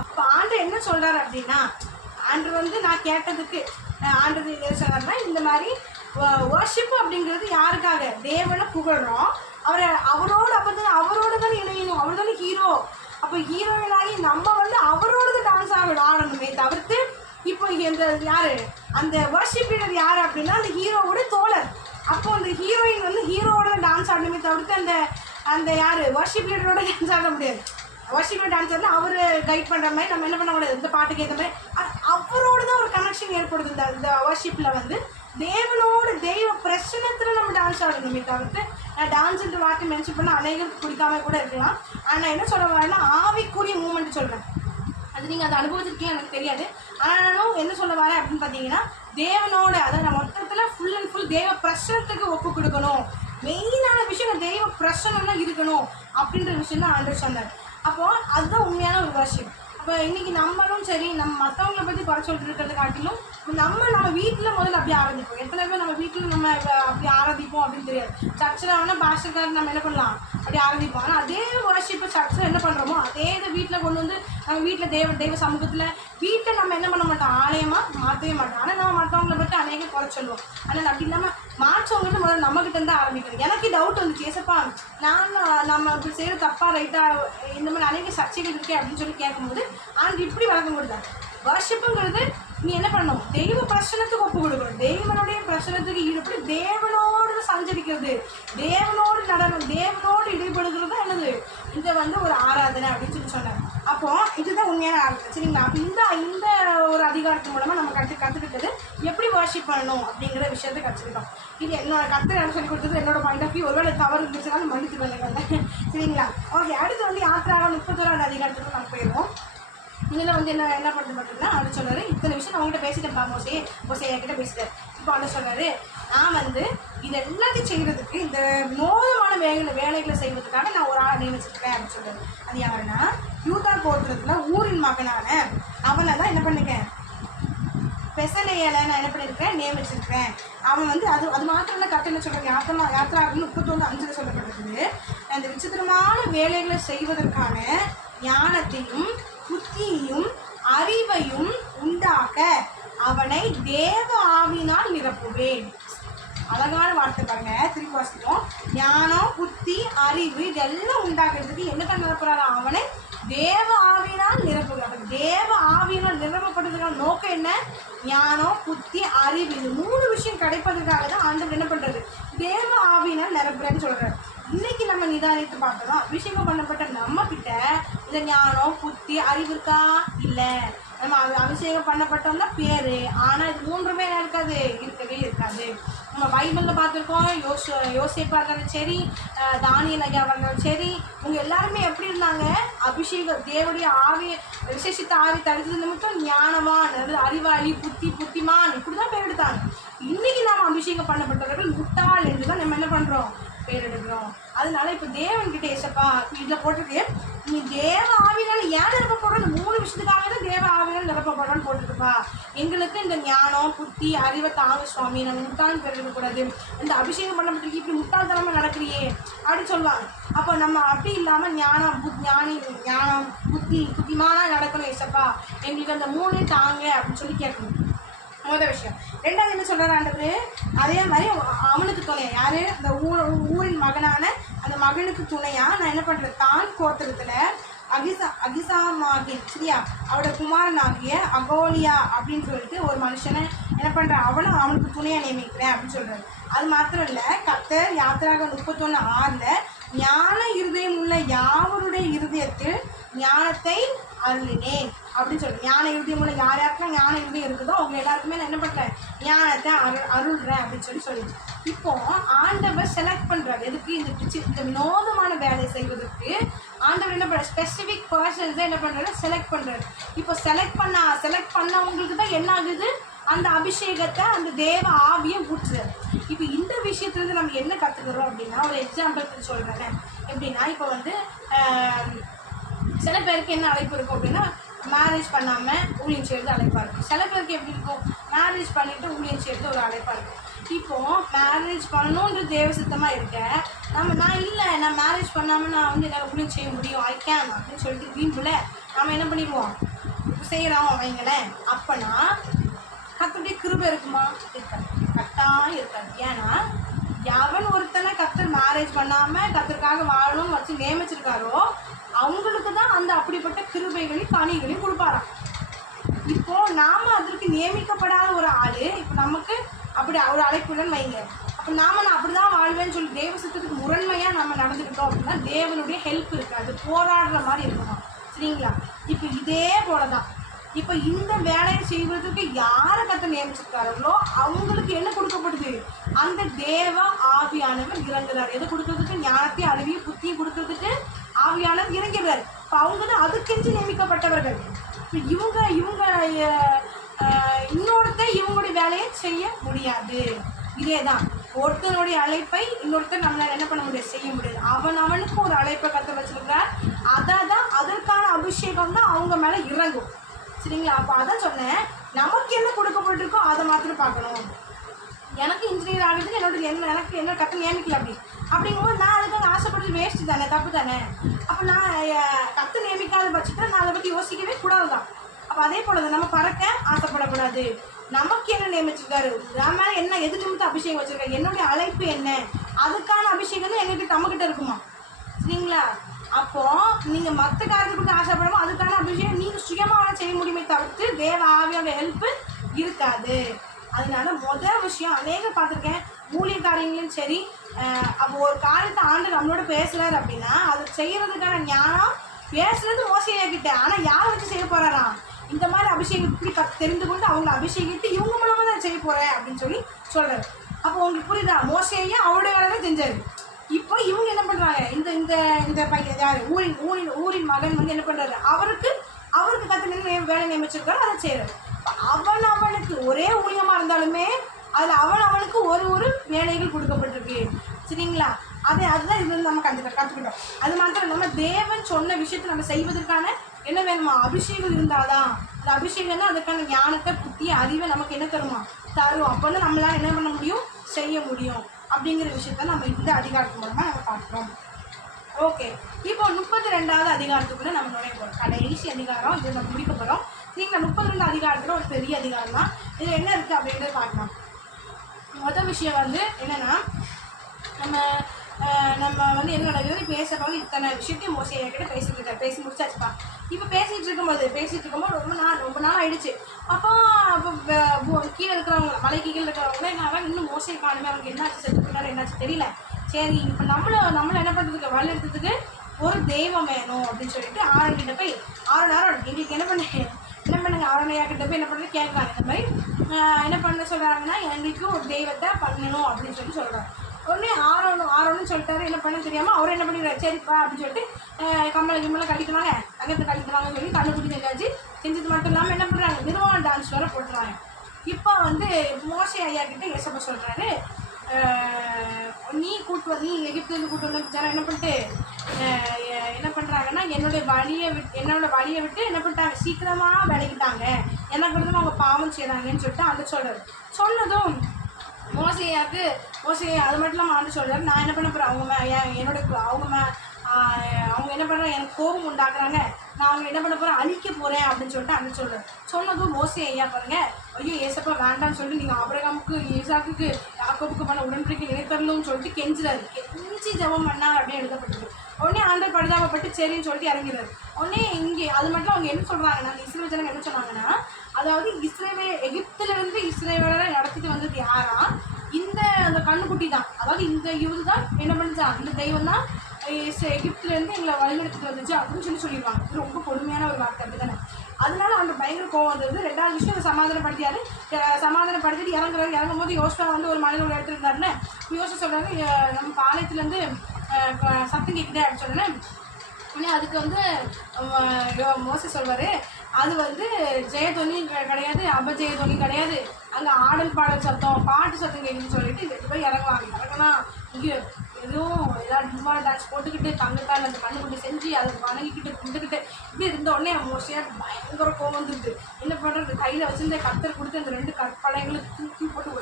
அப்போ ஆண்டு என்ன சொல்கிறார் அப்படின்னா, ஆண்டு வந்து நான் கேட்டதுக்கு ஆண்டு என்ன சொன்னார்னா, இந்த மாதிரி வர்ஷிப் அப்படிங்கிறது யாருக்காக, தேவனை புகழ்கிறோம், அவரோட தானே இணையணும், அவர் தானே ஹீரோ. அப்போ ஹீரோயினாகி நம்ம வந்து அவரோட தான் டான்ஸ் ஆடணுமே தவிர்த்து, இப்போ இந்த யார் அந்த வர்ஷிப் லீடர் யார் அப்படின்னா அந்த ஹீரோவோட தோழர். அப்போ அந்த ஹீரோயின் வந்து ஹீரோவோட தான் டான்ஸ் ஆடணுமே தவிர்த்து அந்த யார் வர்ஷிப் லீடரோட டான்ஸ் ஆட முடியாது. வர்ஷிப் டான்ஸ் வந்து அவர் கைட் பண்ணுற மாதிரி நம்ம என்ன பண்ணக்கூடாது, இந்த பாட்டுக்கு ஏற்ற மாதிரி அவரோட தான் ஒரு கனெக்ஷன் ஏற்படுது. இந்த வர்ஷிப்பில் வந்து தேவனோட தெய்வ பிரச்சனத்தில் நம்ம டான்ஸ் ஆடணுமே தவிர்த்து, நான் டான்ஸுன்ற வார்த்தை மென்ஷன் பண்ண அநேகருக்கு பிடிக்காம கூட இருக்கலாம். ஆனால் என்ன சொல்ல வரேன்னா, ஆவிக்குரிய மூமெண்ட் சொல்கிறேன். அது நீங்கள் அதை அனுபவிச்சிருக்கீங்க எனக்கு தெரியாது. ஆனாலும் என்ன சொல்ல வரேன் அப்படின்னு பார்த்தீங்கன்னா, தேவனோட அதாவது நம்ம மொத்தத்தில் ஃபுல் அண்ட் ஃபுல் தேவ பிரசனத்துக்கு ஒப்பு கொடுக்கணும். மெயினான விஷயம் தெய்வ பிரசனம்லாம் இருக்கணும் அப்படின்ற விஷயம் தான் ஆண்டவர் சொன்னார். அப்போது அதுதான் உண்மையான ஒரு வர்ஷிப். அப்போ இன்றைக்கி நம்மளும் சரி, நம்ம மற்றவங்களை பற்றி குறை சொல்லிட்டு இருக்கிறத காட்டிலும் நம்ம வீட்டில் முதல்ல அப்படி ஆரம்பிப்போம். எத்தனை பேர் நம்ம வீட்டில் நம்ம அப்படி ஆரம்பிப்போம் அப்படின்னு தெரியாது. சர்ச்சில் வேணால் பாஸ்டர்காரர் நம்ம என்ன பண்ணலாம், அப்படி ஆரம்பிப்போம். ஆனால் அதே வர்ஷிப்பை சர்ச்சில் என்ன பண்ணுறோமோ அதே இதை வீட்டில் கொண்டு வந்து நம்ம வீட்டில் தெய்வ சமூகத்தில் வீட்டை நம்ம என்ன பண்ண மாட்டோம், ஆலயமாக மாற்றவே மாட்டோம். ஆனால் நம்ம மற்றவங்களை பற்றி அநேக குறை சொல்லுவோம். ஆனால் அப்படி இல்லாமல் மாற்றவங்கள்ட்ட முதல்ல நம்மகிட்ட இருந்து ஆரம்பிக்கணும். எனக்கு டவுட் வந்துச்சு, ஏசப்பா நம்ம இப்படி செய்கிற தப்பா ரைட்டா இந்த மாதிரி அநேக சர்ச்சைகள் இருக்கே அப்படின்னு சொல்லி கேட்கும்போது ஆண்டு இப்படி வழக்கம் கொடுத்தாங்க. வர்ஷிப்புங்கிறது நீ என்ன பண்ணணும், தெய்வ பிரசனத்துக்கு ஒப்பு கொடுக்கணும். தெய்வனுடைய பிரசனத்துக்கு ஈடுபட்டு தேவனோடு சஞ்சரிக்கிறது, தேவனோடு நடனம், தேவனோடு ஈடுபடுகிறது தான் என்னது இந்த வந்து ஒரு ஆராதனை அப்படின்னு சொல்லி சொன்னார். அப்போ இதுதான் உண்மையான ஆராதனை. சரிங்களா? அப்போ இந்த ஒரு அதிகாரத்து மூலமாக நம்ம கற்றுக்கிட்டது எப்படி வர்ஷிப் பண்ணணும் அப்படிங்கிற விஷயத்தை கற்றுக்கிட்டோம். இது என்னோட கற்றுக்க சொல்லி கொடுத்தது என்னோட பாயிண்ட் ஆஃப் வியூ. ஒருவேளை தவறு இருந்துச்சுனாலும் மன்னித்து கொள்ளுங்க. சரிங்களா? ஓகே, அடுத்து வந்து யாத்திராக 31வது அதிகாரத்துக்கு நம்ம போயிடுவோம். இதில் வந்து என்ன பண்ணுறது பார்த்தீங்கன்னா, அது சொன்னார், இத்தனை விஷயம் நான் உங்கள்கிட்ட பேசிட்டேன்ப்பா, மோசையா கிட்ட பேசிட்டேன். இப்போ அது சொன்னார், நான் வந்து இது எல்லாத்தையும் செய்கிறதுக்கு, இந்த மோதமான வேலைகளை செய்வதற்காக நான் ஒரு ஆளை நியமிச்சிருக்கேன் அப்படின்னு சொல்கிறார். அது யாருன்னா, யூதா கோத்திரத்தில் ஊரின் மகனான அவனை தான் என்ன பண்ணிருக்கேன், பெசலேயலை நான் என்ன பண்ணியிருக்கேன், நியமிச்சிருக்கேன். அவன் வந்து அது மாத்திரம் இல்லை, கரெக்டாக என்ன சொல்கிறாங்க, யாத்திராவில் 31:5 சொல்லப்பட்டிருக்குது. அந்த விசித்திரமான வேலைகளை செய்வதற்கான ஞானத்தையும் புத்தியையும் அறிவையும் உண்டாக்க அவனை தேவ ஆவியினால் நிரப்புவேன். அழகான வார்த்தை பாருங்க, திருப்பி வாசிப்போம். ஞானம், புத்தி, அறிவு இதெல்லாம் உண்டாகிறதுக்கு என்னதான் நிரப்புறாரா, அவனை தேவ ஆவியினால் நிரப்புகிறார். தேவ ஆவியினால் நிரப்பப்படுறதுக்கான நோக்கம் என்ன, ஞானம், புத்தி, அறிவு, இது 3 விஷயம் கிடைப்பதற்காக தான் ஆண்டவர் என்ன பண்றது, தேவ ஆவியினால் நிரப்புறேன்னு சொல்றாரு. இன்னைக்கு நம்ம நிதானித்து பார்த்தோம், அபிஷேகம் பண்ணப்பட்ட நம்ம கிட்ட இந்த ஞானம், புத்தி, அறிவு இருக்கா, இல்லை. நம்ம அபிஷேகம் பண்ணப்பட்டோம்னா பேரு, ஆனால் இது 3மே என்ன இருக்காது, இருக்கவே இருக்காது. நம்ம பைபிளில் பார்த்துருக்கோம், யோசேப்பா இருந்தாலும் சரி, தானியேல் ஐயாவாக இருந்தாலும் சரி, இவங்க எல்லாருமே எப்படி இருந்தாங்க, அபிஷேகம் தேவனுடைய ஆவி, விசேஷித்த ஆவி தடுத்தது நிமித்தம் ஞானவான், அறிவாளி, புத்திமான் இப்படி தான் பேர் எடுத்தாங்க. இன்னைக்கு நாம் அபிஷேகம் பண்ணப்பட்டவர்கள் முட்டாள் என்று தான் நம்ம என்ன பண்ணுறோம், பேர் எடுக்கிறோம். அதனால இப்போ தேவன்கிட்ட ஏசப்பா இதில் போட்டிருக்கு, நீ தேவ ஆவினால ஏன் நிரப்பப்படுற, இந்த 3 விஷயத்துக்காக தான் தேவ ஆவினால் நிரப்பப்படுறோன்னு போட்டுருக்குப்பா. எங்களுக்கு இந்த ஞானம், புத்தி, அறிவை தாங்க சுவாமி, நம்ம முட்டாள்னு பேர் எடுக்கக்கூடாது, இந்த அபிஷேகம் பண்ணப்பட்டிருக்கு, இப்படி முட்டாள்தனமாக நடக்கிறியே அப்படின்னு சொல்லுவாங்க. அப்போ நம்ம அப்படி இல்லாமல் ஞானம், புத்திமானா நடக்கணும் ஏசப்பா, எங்களுக்கு அந்த 3 தாங்க அப்படின்னு சொல்லி கேட்கணும். முதல் விஷயம். 2வது என்ன சொல்கிறார் ஆண்டவர், அதே மாதிரி அவனுக்கு துணையா யார், அந்த ஊரின் மகனான அந்த மகனுக்கு துணையாக நான் என்ன பண்ணுறேன், தான் கோத்திரத்தில் அகிசாமாகின் சரியா அவரோட குமாரனாகிய அகோலியா அப்படின்னு சொல்லிட்டு ஒரு மனுஷனை என்ன பண்ணுறேன், அவனுக்கு துணையாக நியமிக்கிறேன் அப்படின்னு சொல்கிறாரு. அது மாத்திரம் இல்லை, கர்த்தர் யாத்திராக 31:6 ஞான இருதயம் உள்ள யாவருடைய இருதயத்தில் ஞானத்தை அருளினேன் அப்படின்னு சொல்கிறேன். ஞான இருதயம் உள்ள யாருக்கெல்லாம் ஞான இருதயம் இருக்குதோ அவங்க எல்லாருக்குமே நான் என்ன பண்ணுறேன், ஞானத்தை அருள்றேன் அப்படின்னு சொல்லிட்டு இப்போ ஆண்டவர் செலக்ட் பண்ணுறாரு. எதுக்கு, இந்த வினோதமான வேலை செய்வதற்கு ஆண்டவர் என்ன பண்ணுற, ஸ்பெசிஃபிக் பர்சன்ஸை என்ன பண்ணுறாரு, செலக்ட் பண்ணுறாரு. இப்போ செலக்ட் பண்ணவங்களுக்கு தான் என்ன ஆகுது, அந்த அபிஷேகத்தை, அந்த தேவ ஆவியை ஊற்றுறாரு. இப்போ இந்த விஷயத்துலேருந்து நம்ம என்ன கற்றுக்கிறோம் அப்படின்னா, ஒரு எக்ஸாம்பிளுக்கு சொல்கிறேன். எப்படின்னா, இப்போ வந்து சில பேருக்கு என்ன அழைப்பு இருக்கும் அப்படின்னா, மேரேஜ் பண்ணாமல் ஊழியம் செய்கிறது அழைப்பாக இருக்கும். சில பேருக்கு எப்படி இருக்கும், மேரேஜ் பண்ணிவிட்டு ஊழியம் செய்கிறது ஒரு அழைப்பாக இருக்கும். இப்போது மேரேஜ் பண்ணணுன்ற தேவ சித்தமாக இருக்க நான் மேரேஜ் பண்ணாமல் நான் வந்து என்னால் ஊழியம் செய்ய முடியும், ஐ கேன் அப்படின்னு சொல்லிட்டு வீம்புல நம்ம என்ன பண்ணிடுவோம், செய்கிறோம் வைங்களேன். அப்போனா கர்த்தருடைய கிருபை இருக்குமா, இருக்காது, கட்டாயம் இருக்காது. ஏன்னா எவன் ஒருத்தனை கர்த்தர் மேரேஜ் பண்ணாமல் கர்த்தருக்காக வாழணும்னு வச்சு நியமிச்சிருக்காரோ அவங்களுக்கு தான் அந்த அப்படிப்பட்ட கிருபைகளையும் கனிகளையும் கொடுப்பாராம். இப்போ நாம அதற்கு நியமிக்கப்படாத ஒரு ஆளு, இப்போ நமக்கு அப்படி ஒரு அழைப்புடன் வைங்க, அப்போ நான் அப்படிதான் வாழ்வேன்னு சொல்லி தேவ சித்தத்துக்கு முரண்மையாக நம்ம நடந்துக்கிட்டோம் அப்படின்னா தேவனுடைய ஹெல்ப் இருக்காது, போராடுற மாதிரி இருக்கணும். சரிங்களா? இப்போ இதே போலதான், இப்போ இந்த வேலையை செய்வதற்கு யாரை கர்த்தர் நியமிச்சிருக்காங்களோ அவங்களுக்கு என்ன கொடுக்கப்படுது, அந்த தேவ ஆவியானவர் இறங்குறார். எதை கொடுக்கறதுக்கு, ஞானத்தையும் அறிவையும் புத்தியும் கொடுக்கறதுக்கு ஆவியானவர் இறங்கிறார். இப்போ அவங்க தான் அதுக்கென்று நியமிக்கப்பட்டவர்கள். இப்போ இவங்க இவங்களுடைய வேலையை செய்ய முடியாது. இதே தான், ஒருத்தனுடைய அழைப்பை இன்னொருத்தர் நம்மளால் என்ன பண்ண முடியாது, செய்ய முடியாது. அவனுக்கு ஒரு அழைப்பை கற்று வச்சிருக்கிறார், அதற்கான அபிஷேகம் தான் அவங்க மேலே இறங்கும். சரிங்களா? அப்போ அதான் சொன்னேன், நமக்கு என்ன கொடுக்கப்பட்டிருக்கோ அதை மாத்திரம் பார்க்கணும். எனக்கு இன்ஜினியர் ஆகுதுன்னு எனக்கு என்ன கற்று நியமிக்கல அப்படிங்கும்போது நான் அதுக்கு ஆசைப்பட்டு வேஸ்ட்டு தானே, தப்பு தானே. அப்போ நான் கற்று நியமிக்காத பட்சத்தில் நான் அதை பற்றி யோசிக்கவே கூடாது தான். அப்போ அதே போல நம்ம பறக்க ஆசைப்படக்கூடாது. நமக்கு என்ன நியமிச்சிருக்காரு, நம்ம என்ன எது நிமித்தம் அபிஷேகம் வச்சிருக்காரு, என்னுடைய அழைப்பு என்ன, அதுக்கான அபிஷேகம் தான் எங்களுக்கு நம்மகிட்ட இருக்குமா. சரிங்களா? அப்போ நீங்கள் மற்ற காரியத்துக்கு ஆசைப்படாமல் அதுக்கான அபிஷேகம் நீங்கள் சுயமாக செய்ய முடியுமே தவிர்த்து தேவ ஆவியோட ஹெல்ப்பு இருக்காது. அதனால முதல் விஷயம் அநேக பார்த்துருக்கேன், ஊழியக்காரங்களும் சரி, அப்போ ஒரு காரியத்தை ஆண்டு நம்மளோட பேசுகிறாரு அப்படின்னா அது செய்கிறதுக்கான ஞானம் பேசுறது மோசையாக்கிட்ட. ஆனால் யாரை வச்சு செய்ய போகிறாராம்? இந்த மாதிரி அபிஷேகம் இப்படி தெரிந்து கொண்டு அவங்கள அபிஷேகித்து இவங்க மூலமாக தான் செய்ய போகிறேன் அப்படின்னு சொல்லி சொல்கிறார். அப்போ உங்களுக்கு புரியுதா? மோசையா அவருடைய வேலை தான் செஞ்சார். இப்போ இவங்க என்ன பண்ணுறாங்க, இந்த இந்த இந்த பையன் யார், ஊரின் மகன் வந்து என்ன பண்ணுறாரு, அவருக்கு கற்று வேலை நியமிச்சிருக்காரு, அதை செய்கிறார். அவனுக்கு ஒரே ஊழியமாக இருந்தாலுமே அதில் அவனுக்கு ஒரு வேலைகள் கொடுக்கப்பட்டிருக்கு. சரிங்களா? அதுதான் இது நம்ம கற்றுக்கிட்டோம். அது மாத்திரம் நம்ம தேவன் சொன்ன விஷயத்தை நம்ம செய்வதற்கான என்ன வேணுமா, அபிஷேகம் இருந்தாதான். அந்த அபிஷேகம் தான் அதுக்கான ஞானத்தை, புத்தி, அறிவை நமக்கு என்ன தருமா, தரும். அப்போ தான் நம்மளால் என்ன பண்ண முடியும், செய்ய முடியும். அப்படிங்கிற விஷயத்த நம்ம இந்த அதிகாரத்து மூலமாக நம்ம பார்க்குறோம். ஓகே, இப்போ 32வது அதிகாரத்துக்குள்ளே நம்ம நுழைய போகிறோம். கடைசி அதிகாரம் இது நம்ம முடிக்க போகிறோம். சரிங்களா? 32 அதிகாரத்தில் ஒரு பெரிய அதிகாரம் தான். இதில் என்ன இருக்குது அப்படின்றத பார்க்கலாம். மொதல் விஷயம் வந்து என்னென்னா, நம்ம வந்து என்ன நடக்குது, பேசுகிறவங்க இத்தனை விஷயத்தையும் மோசையாக்கிட்ட பேசிட்டு இருக்காரு. பேசி முடிச்சாச்சுப்பா. இப்போ பேசிகிட்டு இருக்கும்போது ரொம்ப நாள் ஆயிடுச்சு. அப்போ கீழே இருக்கிறவங்க, மலைக்கு கீழே இருக்கிறவங்க என்ன இன்னும் மோசை காணுமே, அவங்களுக்கு என்னாச்சு, செத்து போனாரு, என்னாச்சு தெரியல. சரி, இப்போ நம்மளை என்ன பண்ணுறதுக்கு, வழி எடுத்ததுக்கு ஒரு தெய்வம் வேணும் அப்படின்னு சொல்லிட்டு ஆரோன்கிட்ட போய், ஆரோன் எங்களுக்கு என்ன பண்ணுங்க, ஆரோனையா கிட்ட போய் என்ன பண்ணுறது கேட்குறாங்க. இந்த மாதிரி என்ன பண்ண சொல்கிறாங்கன்னா, எங்களுக்கு ஒரு தெய்வத்தை பண்ணணும் அப்படின்னு சொல்கிறாங்க. உடனே ஆரோன்னு சொல்லிட்டாரு. என்ன பண்ண தெரியாமல் அவரை என்ன பண்ணிடுறாரு, சரிப்பா அப்படின்னு சொல்லிட்டு கம்மலை கழிக்கிறாங்க, தங்கத்தை கழிக்கிறாங்கன்னு சொல்லி கண்டுபிடி செஞ்சது மட்டும் இல்லாமல் என்ன பண்ணுறாங்க, நிர்வாண டான்ஸ் வேறு போட்டுறாங்க. இப்போ வந்து மோசே ஐயா கிட்ட ஏசப்பா சொல்கிறாரு, நீ எகிப்துலேருந்து கூட்டு வந்து ஜனம் என்ன பண்ணுறாங்கன்னா, என்னோட வழியை விட்டு என்ன பண்ணிட்டாங்க, சீக்கிரமாக விலகிட்டாங்க, எனக்கு வந்து அவங்க பாவம் செய்கிறாங்கன்னு சொல்லிட்டு அந்த சொல்கிறார். சொன்னதும் மோசே அது மட்டும் இல்லாமல் ஆண்டு சொல்கிறார், நான் என்ன பண்ண போகிறேன், அவங்க என்ன பண்ணுறாங்க, எனக்கு கோபம் உண்டாக்குறாங்க, நான் அவங்க என்ன பண்ண போகிறேன், அழிக்க போகிறேன் அப்படின்னு சொல்லிட்டு அந்த சொல்கிறார். சொன்னதும் மோசே ஐயா பாருங்க, ஐயோ ஏசப்பா வேண்டாம்னு சொல்லிட்டு நீங்கள் ஆபிரகாமுக்கு, ஈசாக்குக்கு, யாக்கோபுக்கு பண்ண உடன்படிக்கை நினைத்தரணும்னு சொல்லிட்டு கெஞ்சி ஜெபம் பண்ணாங்க அப்படின்னு எழுதப்பட்டிருக்கு. உடனே ஆண்டவர் பரிதாபப்பட்டு சரின்னு சொல்லிட்டு இறங்கிறாரு. உடனே இங்கே அது மட்டும் அவங்க என்ன சொல்கிறாங்கன்னா, இஸ்ரேல் ஜனங்க என்ன சொன்னாங்கன்னா, அதாவது எகிப்திலிருந்து இஸ்ரேலை நடத்திட்டு வந்தது யாரா, அந்த கண்ணுக்குட்டி தான். அதாவது இந்த யூது தான் என்ன பண்ணுச்சான், இந்த தெய்வம் தான் எகிப்திலேருந்து எங்களை வழிநடத்திட்டு வந்துச்சு அப்படின்னு சொல்லிடுவாங்க. இது ரொம்ப கொடுமையான ஒரு வார்த்தை, அப்படி தானே? அதனால அந்த பயங்கர கோவம் வந்தது. 2வது விஷயம் சமாதானப்படுத்திட்டு இறங்கும் போது யோசுவா வந்து ஒரு மனிதனோட இடத்துல இருந்தாருன்னு யோசிச்சு சொல்கிறாங்க, நம்ம பாளையத்துலேருந்து சத்தம் கேட்குதே அப்படின்னு சொன்னேன். உடனே அதுக்கு வந்து மோசே சொல்வார், அது வந்து ஜெயத்வனி கிடையாது, அபஜெயத்வனி கிடையாது, அங்கே ஆடல் பாடல் சத்தம், பாட்டு சத்தம் கேட்குன்னு சொல்லிட்டு 2 பேர் இறங்கினா இங்கே எதுவும் ஏதாவது டிமால் டான்ஸ் போட்டுக்கிட்டு தங்கத்தால் அந்த கண்ணுக்குட்டி செஞ்சு அதை வணங்கிக்கிட்டு கும்பிட்டுக்கிட்டு இப்படி இருந்த உடனே மோசையாக பயங்கர கோவம் வந்துருது. என்ன பண்ணுறது, கையில் வச்சுருந்த கத்தர் கொடுத்து அந்த 2 கற்பனைகளும் தூக்கி போட்டு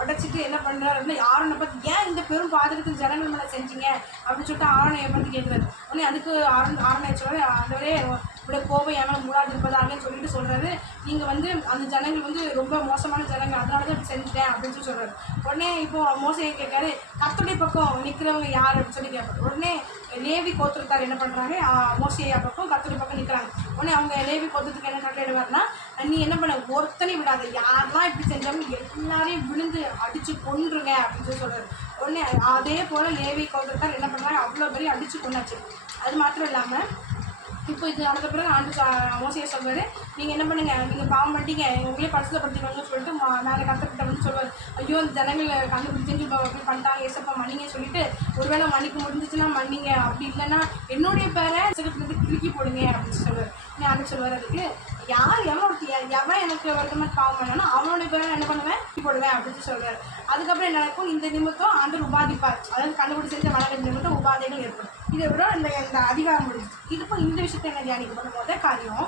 உடைச்சிட்டு என்ன பண்ணுறாரு அப்படின்னா, ஆரோனை பார்த்து ஏன் இந்த பெரும் பாதகத்துக்கு ஜனங்கள் மேலே செஞ்சீங்க அப்படின்னு சொல்லிட்டு ஆரோனை பார்த்து கேட்குறாரு. உடனே அதுக்கு ஆரோனை சொல்கிறாரு, ஆண்டவரே இப்படி கோபம் எங்களை மூடாது இருப்பதாகன்னு சொல்லிட்டு சொல்கிறாரு, நீங்கள் வந்து அந்த ஜனங்கள் வந்து ரொம்ப மோசமான ஜனங்கள், அதனால தான் இப்படி செஞ்சுட்டேன் அப்படின்னு சொல்கிறாரு. உடனே இப்போ மோசையை கேட்காரு, கர்த்தருடைய பக்கம் நிற்கிறவங்க யார் அப்படின்னு சொல்லி கேட்பாரு. உடனே லேவி கோத்திரத்தார் என்ன பண்ணுறாங்க, மோசையா பக்கம் கர்த்தருடைய பக்கம் நிற்கிறாங்க. உடனே அவங்க லேவி கோத்திரத்துக்கு என்ன கட்டளையிடுவார்னா, நீ என்ன பண்ண, ஒருத்தனை விடாத, யாரெல்லாம் இப்படி செஞ்சாலும் எல்லாரையும் விழுந்து அடித்து கொன்றுங்க அப்படின்னு சொல்லி சொல்கிறாரு. உடனே அதே போல் லேவி கோத்திரத்தார் என்ன பண்ணுறாங்க, அவ்வளோ பேரையும் அடித்து கொண்டாச்சு. அது மாத்திரம் இல்லாமல் இப்போ இது நடந்த பிறகு ஆண்டு மோசையை சொல்வார், நீங்கள் என்ன பண்ணுங்கள், நீங்கள் பாவம் பண்ணிட்டீங்க, உங்களே பரிசுத்தப்படுத்திக்கணும்னு சொல்லிட்டு மேலே கற்றுக்கிட்ட வந்து சொல்வார், ஐயோ அந்த ஜனங்களை கண்டுபிடிச்சி அப்படி பண்ணிட்டாங்க, ஏசப்பா மன்னிங்கன்னு சொல்லிட்டு, ஒருவேளை மன்னிக்க முடிஞ்சிச்சுன்னா மன்னிங்க, அப்படி இல்லைன்னா என்னுடைய பேரை சகத்துலேருந்து கிறுக்கி போடுங்க அப்படின்னு சொல்லுவார். ஆண்டு சொல்வார், அதுக்கு எவன் எனக்கு வருத்தமாக பாவம் பண்ணானோ அவனுடைய பேரை என்ன பண்ணுவேன், போடுவேன் அப்படின்னு சொல்வார். அதுக்கப்புறம் என்ன நடக்கும், இந்த நிமித்தம் ஆண்டவர் உபாதிப்பார், அதாவது கண்டுபிடிச்சி செஞ்ச வளர்ந்த நிமித்தம் உபாதைகள் ஏற்படும். இதை விட இந்த அதிகாரம் முடிஞ்சு. இப்போ இந்த விஷயத்தை என்ன தியானிக்கப்படும் முதல் காரியம்,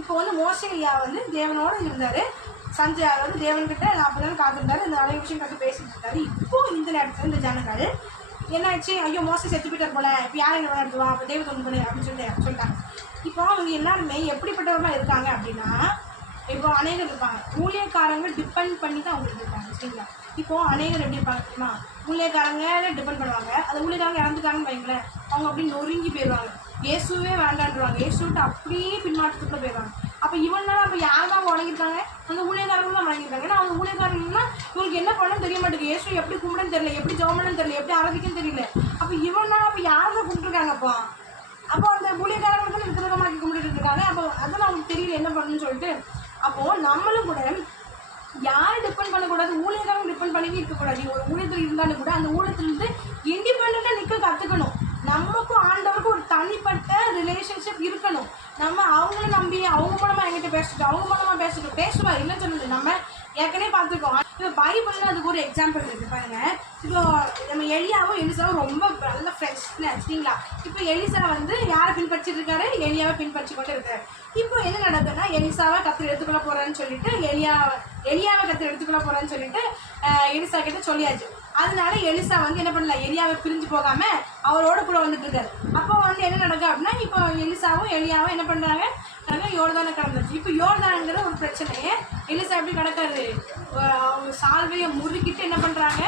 இப்போ வந்து மோசே ஐயா வந்து தேவனோடு இருந்தார், சஞ்சய் வந்து தேவன்கிட்ட 40 நாள் காத்திருந்தாரு, இந்த நிறைய விஷயம் கற்று பேசிட்டு இருக்காரு. இப்போ இந்த நேரத்தில் இந்த ஜனங்கள் என்னாச்சு, ஐயோ மோசை செத்து போயிட்டார் போல, இப்போ யாரும் என்ன நடத்துவா, அப்போ தெய்வத்தை ஒன்று பண்ணு அப்படின்னு சொல்லிட்டாங்க. இப்போ அவங்க எல்லாருமே எப்படிப்பட்டவர்களாக இருக்காங்க அப்படின்னா, இப்போ அநேகர் இருப்பாங்க, ஊழியக்காரங்க டிபெண்ட் பண்ணி தான் அவங்களுக்கு இருப்பாங்க. சரிங்களா? இப்போது அநேகர் எப்படி இருப்பாங்க தெரியுமா, ஊழியக்காரங்களே டிபெண்ட் பண்ணுவாங்க, அந்த ஊழியக்காரங்க இறந்துட்டாங்கன்னு வைங்களேன், அவங்க அப்படி நொறுங்கி போயிடுவாங்க, இயேசுவே வேண்டான்றாங்க, இயேசுவிட்டு அப்படியே பின்மாற்றத்துக்குள்ளே போயிடுவாங்க. அப்போ இவன் நாள் அப்போ யார் தான் வணங்கியிருக்காங்க? அந்த ஊழியக்காரர்கள் தான் வணங்கியிருக்காங்க. ஏன்னா அந்த ஊழியக்காரர்கள்னா இவங்களுக்கு என்ன பண்ணணும்னு தெரிய மாட்டேங்குது. இயேசு எப்படி கும்பிடுன்னு தெரியல, எப்படி ஜெபம்னு தெரியல, எப்படி ஆராதிக்குன்னு தெரியல. அப்போ இவன் நாள் அப்போ யார் தான் கும்பிட்டுருக்காங்க? அப்போ அந்த ஊழியக்காரர்கள் விக்கிரகமாக்கி கும்பிட்டுட்டு இருக்காங்க. அப்போ அதெல்லாம் அவங்களுக்கு தெரியல என்ன பண்ணணும்னு சொல்லிட்டு. அப்போது நம்மளும் கூட யாரை டிபெண்ட் பண்ணக்கூடாது, ஊழியக்காரங்க டிபெண்ட் பண்ணி இருக்கக்கூடாது. ஒரு ஊழியத்தில் இருந்தாலும் கூட அந்த ஊழியத்திலிருந்து இண்டிபெண்ட்டாக நிற்க கற்றுக்கணும். நமக்கும் ஆண்டவருக்கும் ஒரு தனிப்பட்ட ரிலேஷன்ஷிப் இருக்கணும். நம்ம அவங்கள நம்பி அவங்க மூலமாக எங்கிட்ட பேசிட்டோம், அவங்க மூலமாக பேசுவார் இல்லைன்னு சொல்லுது. நம்ம ஏற்கனவே பார்த்துருக்கோம். இப்போ பைபிள்னு அதுக்கு ஒரு எக்ஸாம்பிள் இருக்குது பாருங்க. இப்போ நம்ம எலியாவும் எலிசாவும் ரொம்ப நல்ல ஃப்ரெண்ட்ஸ்னு வச்சுட்டிங்களா. இப்போ எலிசா வந்து யாரை பின்பற்றிட்டு இருக்காரு? எலியாவை பின்பற்றி கொண்டு இருக்காரு. இப்போ என்ன நடக்குதுன்னா, எலிசாவை கத்திர எடுத்துக்கொள்ள போகிறேன்னு சொல்லிட்டு எலியாவை கத்திர எடுத்துக்கொள்ள போகிறேன்னு சொல்லிட்டு எலிசா கிட்ட சொல்லியாச்சு. அதனால எலிசா வந்து என்ன பண்ணல, எலியாவை பிரிஞ்சு போகாமல் அவரோட கூட வந்துட்டு இருக்காரு. அப்போ வந்து என்ன நடக்கும் அப்படின்னா, இப்போ எலிசாவும் எலியாவும் என்ன பண்ணுறாங்க, யோர்தானை கடந்துச்சு. இப்போ யோர்தானுங்கிற ஒரு பிரச்சனையே எலிசா எப்படி கிடக்காரு, அவங்க சால்வையை முறுக்கிட்டு என்ன பண்ணுறாங்க,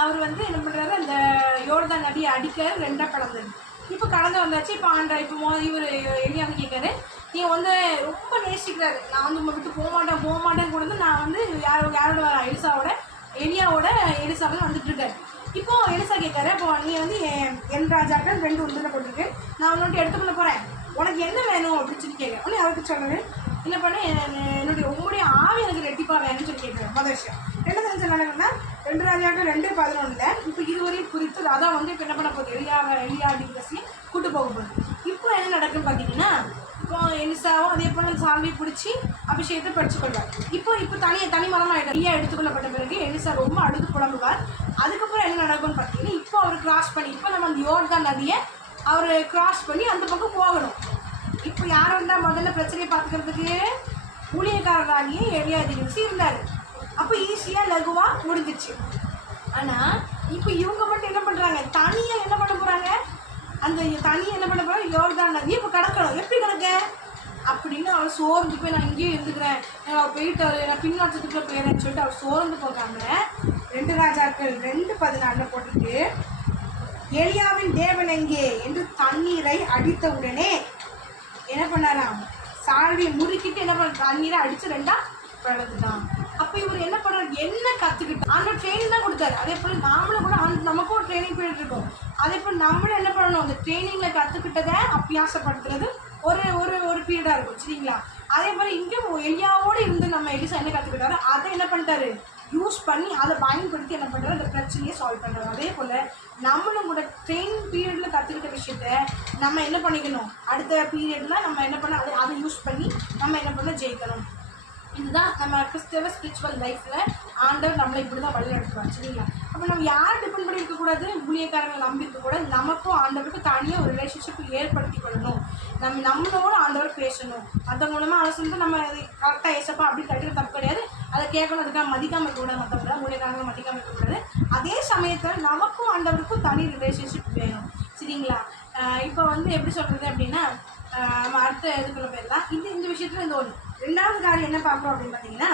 அவர் வந்து என்ன பண்ணுறாரு, அந்த யோர்தான் நதியை அடிக்க ரெண்டாக கடந்தது. இப்போ கடந்து வந்தாச்சு. இப்போ இப்போ இவர் எலியா வந்து கேட்காரு, நீ வந்து ரொம்ப நேசிக்கிறாரு, நான் வந்து உங்கள் விட்டு போக மாட்டேன்னு கூட நான் வந்து யாரோட எலிசாவோட வந்துட்டு இருக்காரு. இப்போ எலிசா கேட்காரு, இப்போ நீ வந்து என் ராஜாக்கள் 2 உண்டில் போட்டிருக்கு, நான் உன்னோட எடுத்துக்கொள்ள போகிறேன், உனக்கு என்ன வேணும் அப்படின்னு சொல்லி கேட்குறேன். உடனே அவருக்கு சொன்னது என்ன பண்ண, உங்களுடைய ஆவி எனக்கு ரெட்டிப்பாக வேணும்னு சொல்லி கேட்குறேன். முதல் விஷயம். ரெண்டாவது சொன்னாங்கன்னா 2 ராஜாக்கள் 2:11 இப்போ இதுவரையும் குறித்து அதான் வந்து இப்போ என்ன பண்ண போகுது, எலியா டிகிரஸி கூட்டு போக போகுது. இப்போ என்ன நடக்குன்னு பார்த்தீங்கன்னா, இப்போ எலிசாவும் அதே போல் சால்வை பிடிச்சி அபிஷேகத்தை படிச்சுக்கொள்வார். இப்போ தனி மரமாகிட்டார். எலியா எடுத்துக்கொள்ளப்பட்ட பிறகு எலிசா ரொம்ப அழுது புலம்புவார். அதுக்கப்புறம் என்ன நடக்கும்னு பார்த்தீங்கன்னா, இப்போ அவர் கிராஸ் பண்ணி, இப்போ நம்ம அந்த யோர்தான் நதியை அவர் கிராஸ் பண்ணி அந்த பக்கம் போகணும். இப்போ யார் வந்தால் முதல்ல பிரச்சனையை பார்த்துக்கிறதுக்கு ஊழியக்காரராகிய எலியா டிகிரஸி இருந்தார். அப்போ ஈஸியாக லகுவாக முடிஞ்சிச்சு. ஆனால் இப்போ இவங்க மட்டும் என்ன பண்ணுறாங்க, தனியாக என்ன பண்ண போகிறாங்க, அந்த தனியாக என்ன பண்ண போகிறாங்க, யோர்தான் நதி இப்போ கடக்கணும். எப்படி கிடக்க அப்படின்னு அவர் சோர்ந்து போய் நான் இங்கேயே இருந்துக்கிறேன், அவர் போயிட்டாரு, நான் பின்னோட்டத்துக்குள்ளே போயிடுறேன்னு சொல்லிட்டு அவர் சோர்ந்து போகாம 2 ராஜாக்கள் 2:14 போட்டுட்டு, எலியாவின் தேவன் எங்கே என்று தண்ணீரை அடித்த உடனே என்ன பண்ணாராம், சால்வியை முறுக்கிட்டு என்ன பண்ண, தண்ணீரை அடித்து 2ஆ பிளந்துட்டான். அப்போ இவர் என்ன பண்ணுறாரு, என்ன கற்றுக்கிட்டு அந்த ட்ரைனிங் தான் கொடுத்தாரு. அதே போல் நாமளும் கூட நமக்கும் ஒரு ட்ரைனிங் பீரியட் இருக்கும். அதே போல் நம்மளும் என்ன பண்ணணும், அந்த ட்ரைனிங்கில் கற்றுக்கிட்டதை அபியாசப்படுத்துறது ஒரு பீரியடாக இருக்கும். சரிங்களா. அதே போல் இங்கே எலியாவோடு இருந்து நம்ம எலிசா என்ன கற்றுக்கிட்டாரோ அதை என்ன பண்ணிட்டாரு, யூஸ் பண்ணி அதை பயன்படுத்தி என்ன பண்ணுறாரு, அந்த பிரச்சனையை சால்வ் பண்ணுறாரு. அதே போல் நம்மளும் கூட ட்ரைனிங் பீரியடில் கற்றுக்கிட்ட விஷயத்த நம்ம என்ன பண்ணிக்கணும், அடுத்த பீரியடில் நம்ம என்ன பண்ண அதை யூஸ் பண்ணி நம்ம என்ன பண்ண ஜெயிக்கணும். இதுதான் நம்ம கிறிஸ்தவ ஸ்பிரிச்சுவல் லைஃப்பில் ஆண்டவர் நம்மளை இப்படி தான் வழி நடத்துவார். சரிங்களா. அப்போ நம்ம யார் டிபெண்ட் பண்ணி இருக்கக்கூடாது, ஊழியக்காரங்களை நம்பி இருக்கக்கூடாது. நமக்கும் ஆண்டவருக்கும் தனியாக ஒரு ரிலேஷன்ஷிப் ஏற்படுத்தி கொள்ளணும். நம்மளோட ஆண்டவர் பேசணும். மற்ற மூலமாக அதை சொல்லிட்டு நம்ம கரெக்டாக ஏசப்பா அப்படி கட்டிட தப்பு கிடையாது. அதை கேட்கணும், அதுக்காக மதிக்காமல் இருக்கக்கூடாது, மற்றவங்க ஊழியக்காரங்களை மதிக்காமல் இருக்கக்கூடாது. அதே சமயத்தில் நமக்கும் ஆண்டவருக்கும் தனி ரிலேஷன்ஷிப் வேணும். சரிங்களா. இப்போ வந்து எப்படி சொல்கிறது அப்படின்னா, நம்ம அடுத்த இதுக்குள்ள போயிடலாம். இந்த விஷயத்தில் இந்த ஒன்று. ரெண்டாவது காரியம் என்ன பார்க்குறோம் அப்படின்னு பார்த்தீங்கன்னா,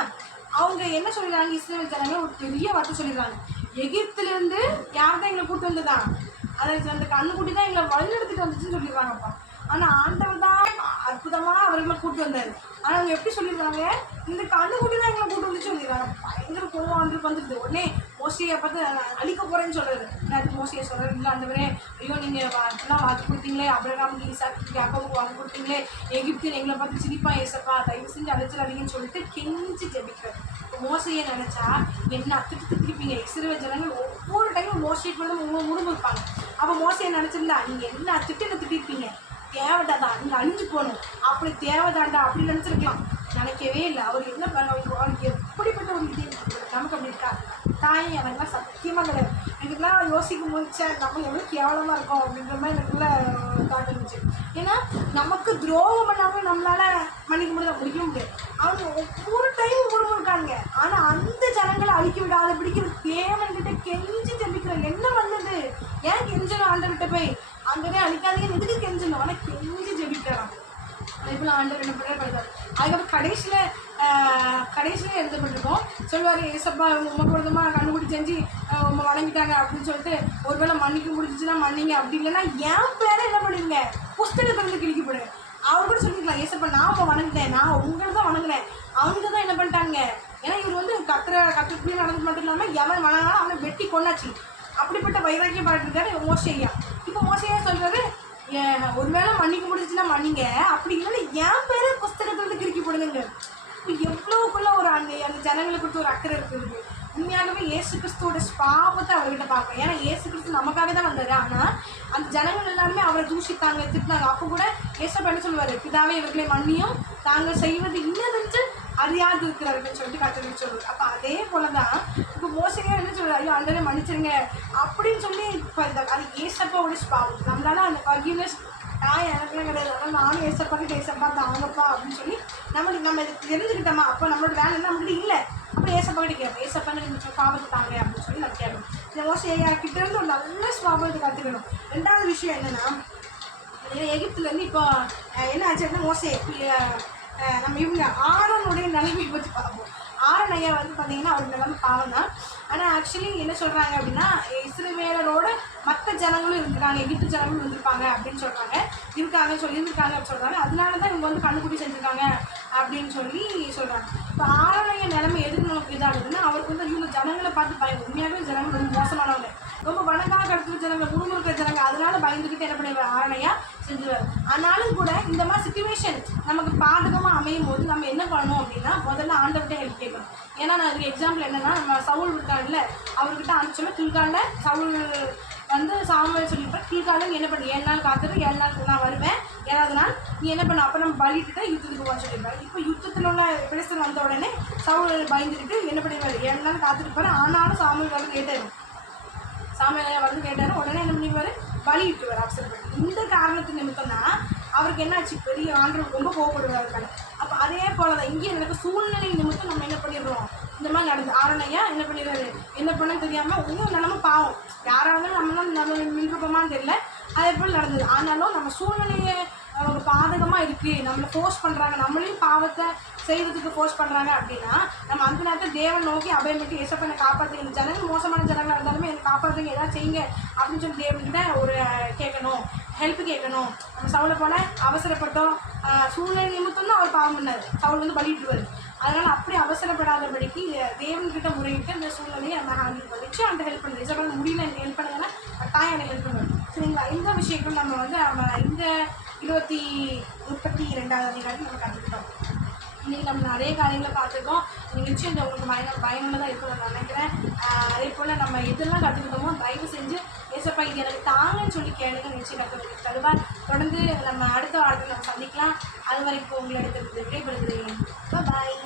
அவங்க என்ன சொல்லிடுறாங்க, இஸ்ரேல் ஜனங்க ஒரு பெரிய வார்த்தை சொல்லிடுறாங்க, எகிப்திலேருந்து யார் தான் எங்களை கூட்டு வந்ததான், அதை அந்த கண்ணுக்குட்டி தான் எங்களை வழிநடத்திட்டு வந்துச்சுன்னு சொல்லிடுறாங்கப்பா. ஆனால் ஆண்டவர் தான் அற்புதமாக அவர்களை கூட்டு வந்தார். ஆனால் அவங்க எப்படி சொல்லிடுறாங்க, இந்த கண்ணுக்குட்டி தான் எங்களை கூட்டு வந்துச்சு சொல்லிடுறாங்க. பயங்கர கோவம் வந்துடுது. உடனே மோசையை பார்த்து அழிக்க போகிறேன்னு சொல்கிறது. அதுக்கு மோசையை சொல்கிறது, இல்லை ஆண்டவரே, ஐயோ நீங்கள் இப்படிலாம் வாக்கு கொடுத்தீங்களே, அபிரகாமுக்கு ஈசாக்குக்கு யாக்கோபுக்கு வாக்கு கொடுத்தீங்களே, எகிப்தின் எங்களை பார்த்து சிரிப்பா ஏசப்பா, தயவு செஞ்சு அழைச்சிடாதீங்கன்னு சொல்லிட்டு கெஞ்சி ஜெபிக்கிறார். இப்போ மோசையை நினச்சா என்ன திட்டிருப்பீங்க. இஸ்ரவேல் ஜனங்கள் ஒவ்வொரு டைமும் மோசைக்கு வந்து முழுமுறுப்பாங்க. அப்போ மோசையை நினச்சிருந்தா நீங்கள் என்ன திட்டிருப்பீங்க, தேவைதான் நீங்கள் அழிஞ்சு போகணும், அப்படி தேவைதாண்டா அப்படி நினச்சிருக்கலாம். நினைக்கவே இல்லை. அவர் என்ன அவருக்கு எப்படிப்பட்ட ஒரு இது நமக்கு அப்படி இருக்கா. தாய் எனக்குலாம் சத்தியமாக கிடையாது. எனக்குலாம் யோசிக்கும் போது நம்ம எவ்வளோ கேவலமாக இருக்கோம் அப்படின்ற மாதிரி எனக்குள்ள தாட் இருந்துச்சு. ஏன்னா நமக்கு துரோகம் பண்ணாமல் நம்மளால் முடிக்க முடியாது. அவங்க ஒவ்வொரு டைமும் முழுமுறுக்காங்க. ஆனால் அந்த ஜனங்களை அழிக்க விடாத பிடிக்கிற தேவன்கிட்ட கெஞ்சி ஜெபிக்கிற என்ன வந்தது, ஏன் கெஞ்சணும் ஆண்டவர்கிட்ட போய், ஆண்டவரே அழிக்காதீங்க எதுக்கு கெஞ்சணும், ஆனால் கெஞ்சி ஜெபிக்கிறான். அதேபோல் ஆண்டவர் என்ன பண்ணுறாரு படித்தார். அதுக்கப்புறம் கடைசியில் எழுதப்பட்டிருக்கோம். சொல்லுவார், ஏசப்பா உங்கள் விதமாக கண்டுபிடி செஞ்சு உங்க வணங்கிட்டாங்க அப்படின்னு சொல்லிட்டு ஒருவேளை மன்னிக்க முடிஞ்சிச்சுன்னா மன்னிங்க, அப்படி இல்லைன்னா என் பேரை என்ன பண்ணுவீங்க புஸ்தகத்தை வந்து கிழிக்கப்படுங்க. அவர் கூட சொல்லிக்கலாம், வணங்கிக்கலாம். ஏசப்பா நான் வணங்கிட்டேன், நான் உங்களை தான் வணங்குறேன். அவங்க தான் என்ன பண்ணிட்டாங்க, ஏன்னா இவர் வந்து கத்திரப்படியே நடந்து மட்டும் இல்லாமல் எவன் வணங்கினாலும் அவனை வெட்டி கொண்டாச்சு. அப்படிப்பட்ட வைராக்கியம் பாட்டுருக்காரு மோசையா. இப்போ மோசையா சொல்றாரு, ஒருவேளை மன்னிக்க முடிஞ்சுன்னா மன்னிங்க, அப்படி இல்லைன்னா என் பேரை புஸ்தகத்துல இருந்து கிறுக்கி போடுங்க. இப்போ எவ்வளோக்குள்ள ஒரு அந்த ஜனங்களை கொடுத்து ஒரு அக்கறை இருக்குது. உண்மையாகவே இயேசு கிறிஸ்துவோட பாவத்தை அவர்கிட்ட பார்க்கணும். ஏன்னா இயேசு கிறிஸ்து நமக்காக தான் வந்தாரு. ஆனால் அந்த ஜனங்கள் எல்லாருமே அவரை தூஷித்தாங்க, திட்டினாங்க. அப்போ கூட ஏசப்பா என்ன சொல்லுவார், பிதாவே இவர்களை மன்னியும், தாங்கள் செய்வது இன்னதென்று அறியாது இருக்கிறார்கள் சொல்லிட்டு கற்றுக்கிட்டு சொல்லுவார். அப்போ அதே போல தான் இப்போ மோசையா என்ன சொல்றாரு, ஐயோ ஆண்டவரே மன்னிச்சிருங்க அப்படின்னு சொல்லி இப்போ அது ஏசப்பாவோட பாவம். நம்மளால அந்த ஃபர்கிவ்னஸ் எனக்குலாம் கிடையாது. ஆனால் நானும் ஏசப்பாக்கிட்ட ஏசப்பா தாங்கப்பா அப்படின்னு சொல்லி நம்ம இதுக்கு தெரிஞ்சுக்கிட்டோமா, அப்போ நம்மளோட வேலை என்ன நம்மகிட்ட இல்லை. அப்புறம் ஏசப்பா கிட்ட கேட்போம், ஏசப்பா இந்த பாவத்தை தாங்க அப்படின்னு சொல்லி நம்ம கேட்கணும். இந்த மோசையா கிட்ட இருந்து ஒரு நல்ல சுவாபத்தை கற்றுக்கணும். ரெண்டாவது விஷயம் என்னன்னா, எகிப்துலேருந்து இப்போ என்ன ஆச்சுன்னா மோசே நம்ம இவங்க ஆரோனுடைய நிலைமை பற்றி பார்ப்போம். ஆரோன் ஐயா வந்து பார்த்தீங்கன்னா அவருக்கு நிலைமை பாவம் தான். ஆனால் ஆக்சுவலி என்ன சொல்கிறாங்க அப்படின்னா, இஸ்ரவேலரோட மற்ற ஜனங்களும் இருக்கிறாங்க, எகிப்து ஜனங்களும் இருந்திருப்பாங்க அப்படின்னு சொல்கிறாங்க, இருக்காங்க அப்படின்னு சொல்கிறாங்க. அதனால தான் இவங்க வந்து கண்ணுக்குட்டி செஞ்சுருக்காங்க அப்படின்னு சொல்லி சொல்கிறாங்க. இப்போ ஆரோன் ஐயா நிலைமை எதுக்கு நமக்கு இதாகுதுன்னா, அவருக்கு வந்து இவங்க ஜனங்களை பார்த்து பயந்து, உண்மையாகவே ஜனங்கள் ரொம்ப மோசமானவங்க, ரொம்ப வணங்காக கடத்துற ஜனங்கள், முழுமுறுக்கிற ஜனங்கள். அதனால பயந்துக்கிட்டு என்ன பண்ணுவார், ஆரோன் ஐயா செஞ்சுருவார். ஆனாலும் கூட இந்த மாதிரி சிச்சுவேஷன் நமக்கு பாதகமாக அமையும் போது நம்ம என்ன பண்ணணும் அப்படின்னா, முதல்ல ஆண்டவர்கிட்ட ஹெல்ப் கேட்கணும். ஏன்னா நான் அதுக்கு எக்ஸாம்பிள் என்னன்னா, நம்ம சவுல் இருக்காங்கல்ல, அவர்கிட்ட அனுப்பிச்சோம்னா கில்காலில் சவுல் வந்து சாமுவேல் சொல்லியிருப்பேன், கில்காலில் என்ன பண்ணி 7 நாள் காத்துட்டு 7 நாள் நான் வருவேன், 7வது நாள் நீ என்ன பண்ண, அப்போ நம்ம பலிட்டுட்டு யுத்தத்துக்கு போக சொல்லியிருப்பாரு. இப்போ யுத்தத்தில் உள்ள பிரச்சனை வந்த உடனே சவுல் பயந்துக்கிட்டு என்ன பண்ணிடுவார், 7 நாள் காத்துட்டு போகிறேன். ஆனாலும் சாமுவேல் வந்து கேட்டார், சாமுவேல் வந்து கேட்டார். உடனே என்ன பண்ணிடுவார், பலியிட்டுவார் அவசரப்பட்டு. இந்த காரணத்து நிமித்தம் தான் அவருக்கு என்னாச்சு, பெரிய ஆண்டவர் ரொம்ப கோவப்படுவார். அப்போ அதே போல தான் இங்கே எனக்கு சூழ்நிலை நிமித்தம் நம்ம என்ன பண்ணிடுறோம், இந்த மாதிரி நடந்து ஆரோன் ஐயா என்ன பண்ணிடுறாரு, என்ன பண்ண தெரியாமல் இன்னும் நிலம பாவம், யாராவது நம்ம நின்றுப்போமான்னு தெரியல, அதே போல் நடந்தது. ஆனாலும் நம்ம சூழ்நிலையை அவங்க பாதகமாக இருக்குது, நம்மளை ஃபோர்ஸ் பண்ணுறாங்க, நம்மளையும் பாவத்தை செய்கிறதுக்கு ஃபோர்ஸ் பண்ணுறாங்க அப்படின்னா, நம்ம அந்த நேரத்தில் தேவன் நோக்கி அபயமிட்டு ஏசப்பா என்னை காப்பாற்றுங்க, இந்த ஜனங்கள் மோசமான ஜனங்களாக இருந்தாலுமே என்னை காப்பாற்றுங்க, ஏதாவது செய்யுங்க அப்படின்னு சொல்லி தேவன்கிட்ட ஒரு கேட்கணும், ஹெல்ப் கேட்கணும். நம்ம சவுளை போல அவசரப்பட்டோம், சூழ்நிலை நிமித்தம் தான் அவர் பாவம் பண்ணார், சவுல் வந்து பலிட்டுருவார். அதனால் அப்படி அவசரப்படாதபடிக்கு தேவன்கிட்ட முறையிட்டு அந்த சூழ்நிலையை நம்ம ஹேண்டில் பண்ணி நிச்சயம் அந்த ஹெல்ப் பண்ணுறது. ஏசப்பா முடியல எனக்கு ஹெல்ப் பண்ணுங்கன்னா கட்டாயம் எனக்கு ஹெல்ப் பண்ணுவேன். சரிங்களா? இந்த விஷயங்கள் நம்ம வந்து இந்த 32வது அதிகாரம் நம்ம கற்றுக்கிட்டோம். இன்றைக்கி நம்ம நிறைய காரியங்களை பார்த்துருக்கோம். நிச்சயம் இந்த உங்களுக்கு பயனுள்ளதாக இருக்கும்னு நான் நினைக்கிறேன். அதே போல் நம்ம எதெல்லாம் கற்றுக்கிட்டோமோ தயவு செஞ்சு ஏசப்பா இது எனக்கு தாங்கன்னு சொல்லி கேளுங்க, நிச்சயம் கற்றுக்கிட்டு தருவார். தொடர்ந்து நம்ம அடுத்த வாரத்தில் நம்ம சந்திக்கலாம். அது வரைக்கும் உங்களிடத்திலிருந்து விடைபெறுகிறேன். பாய்.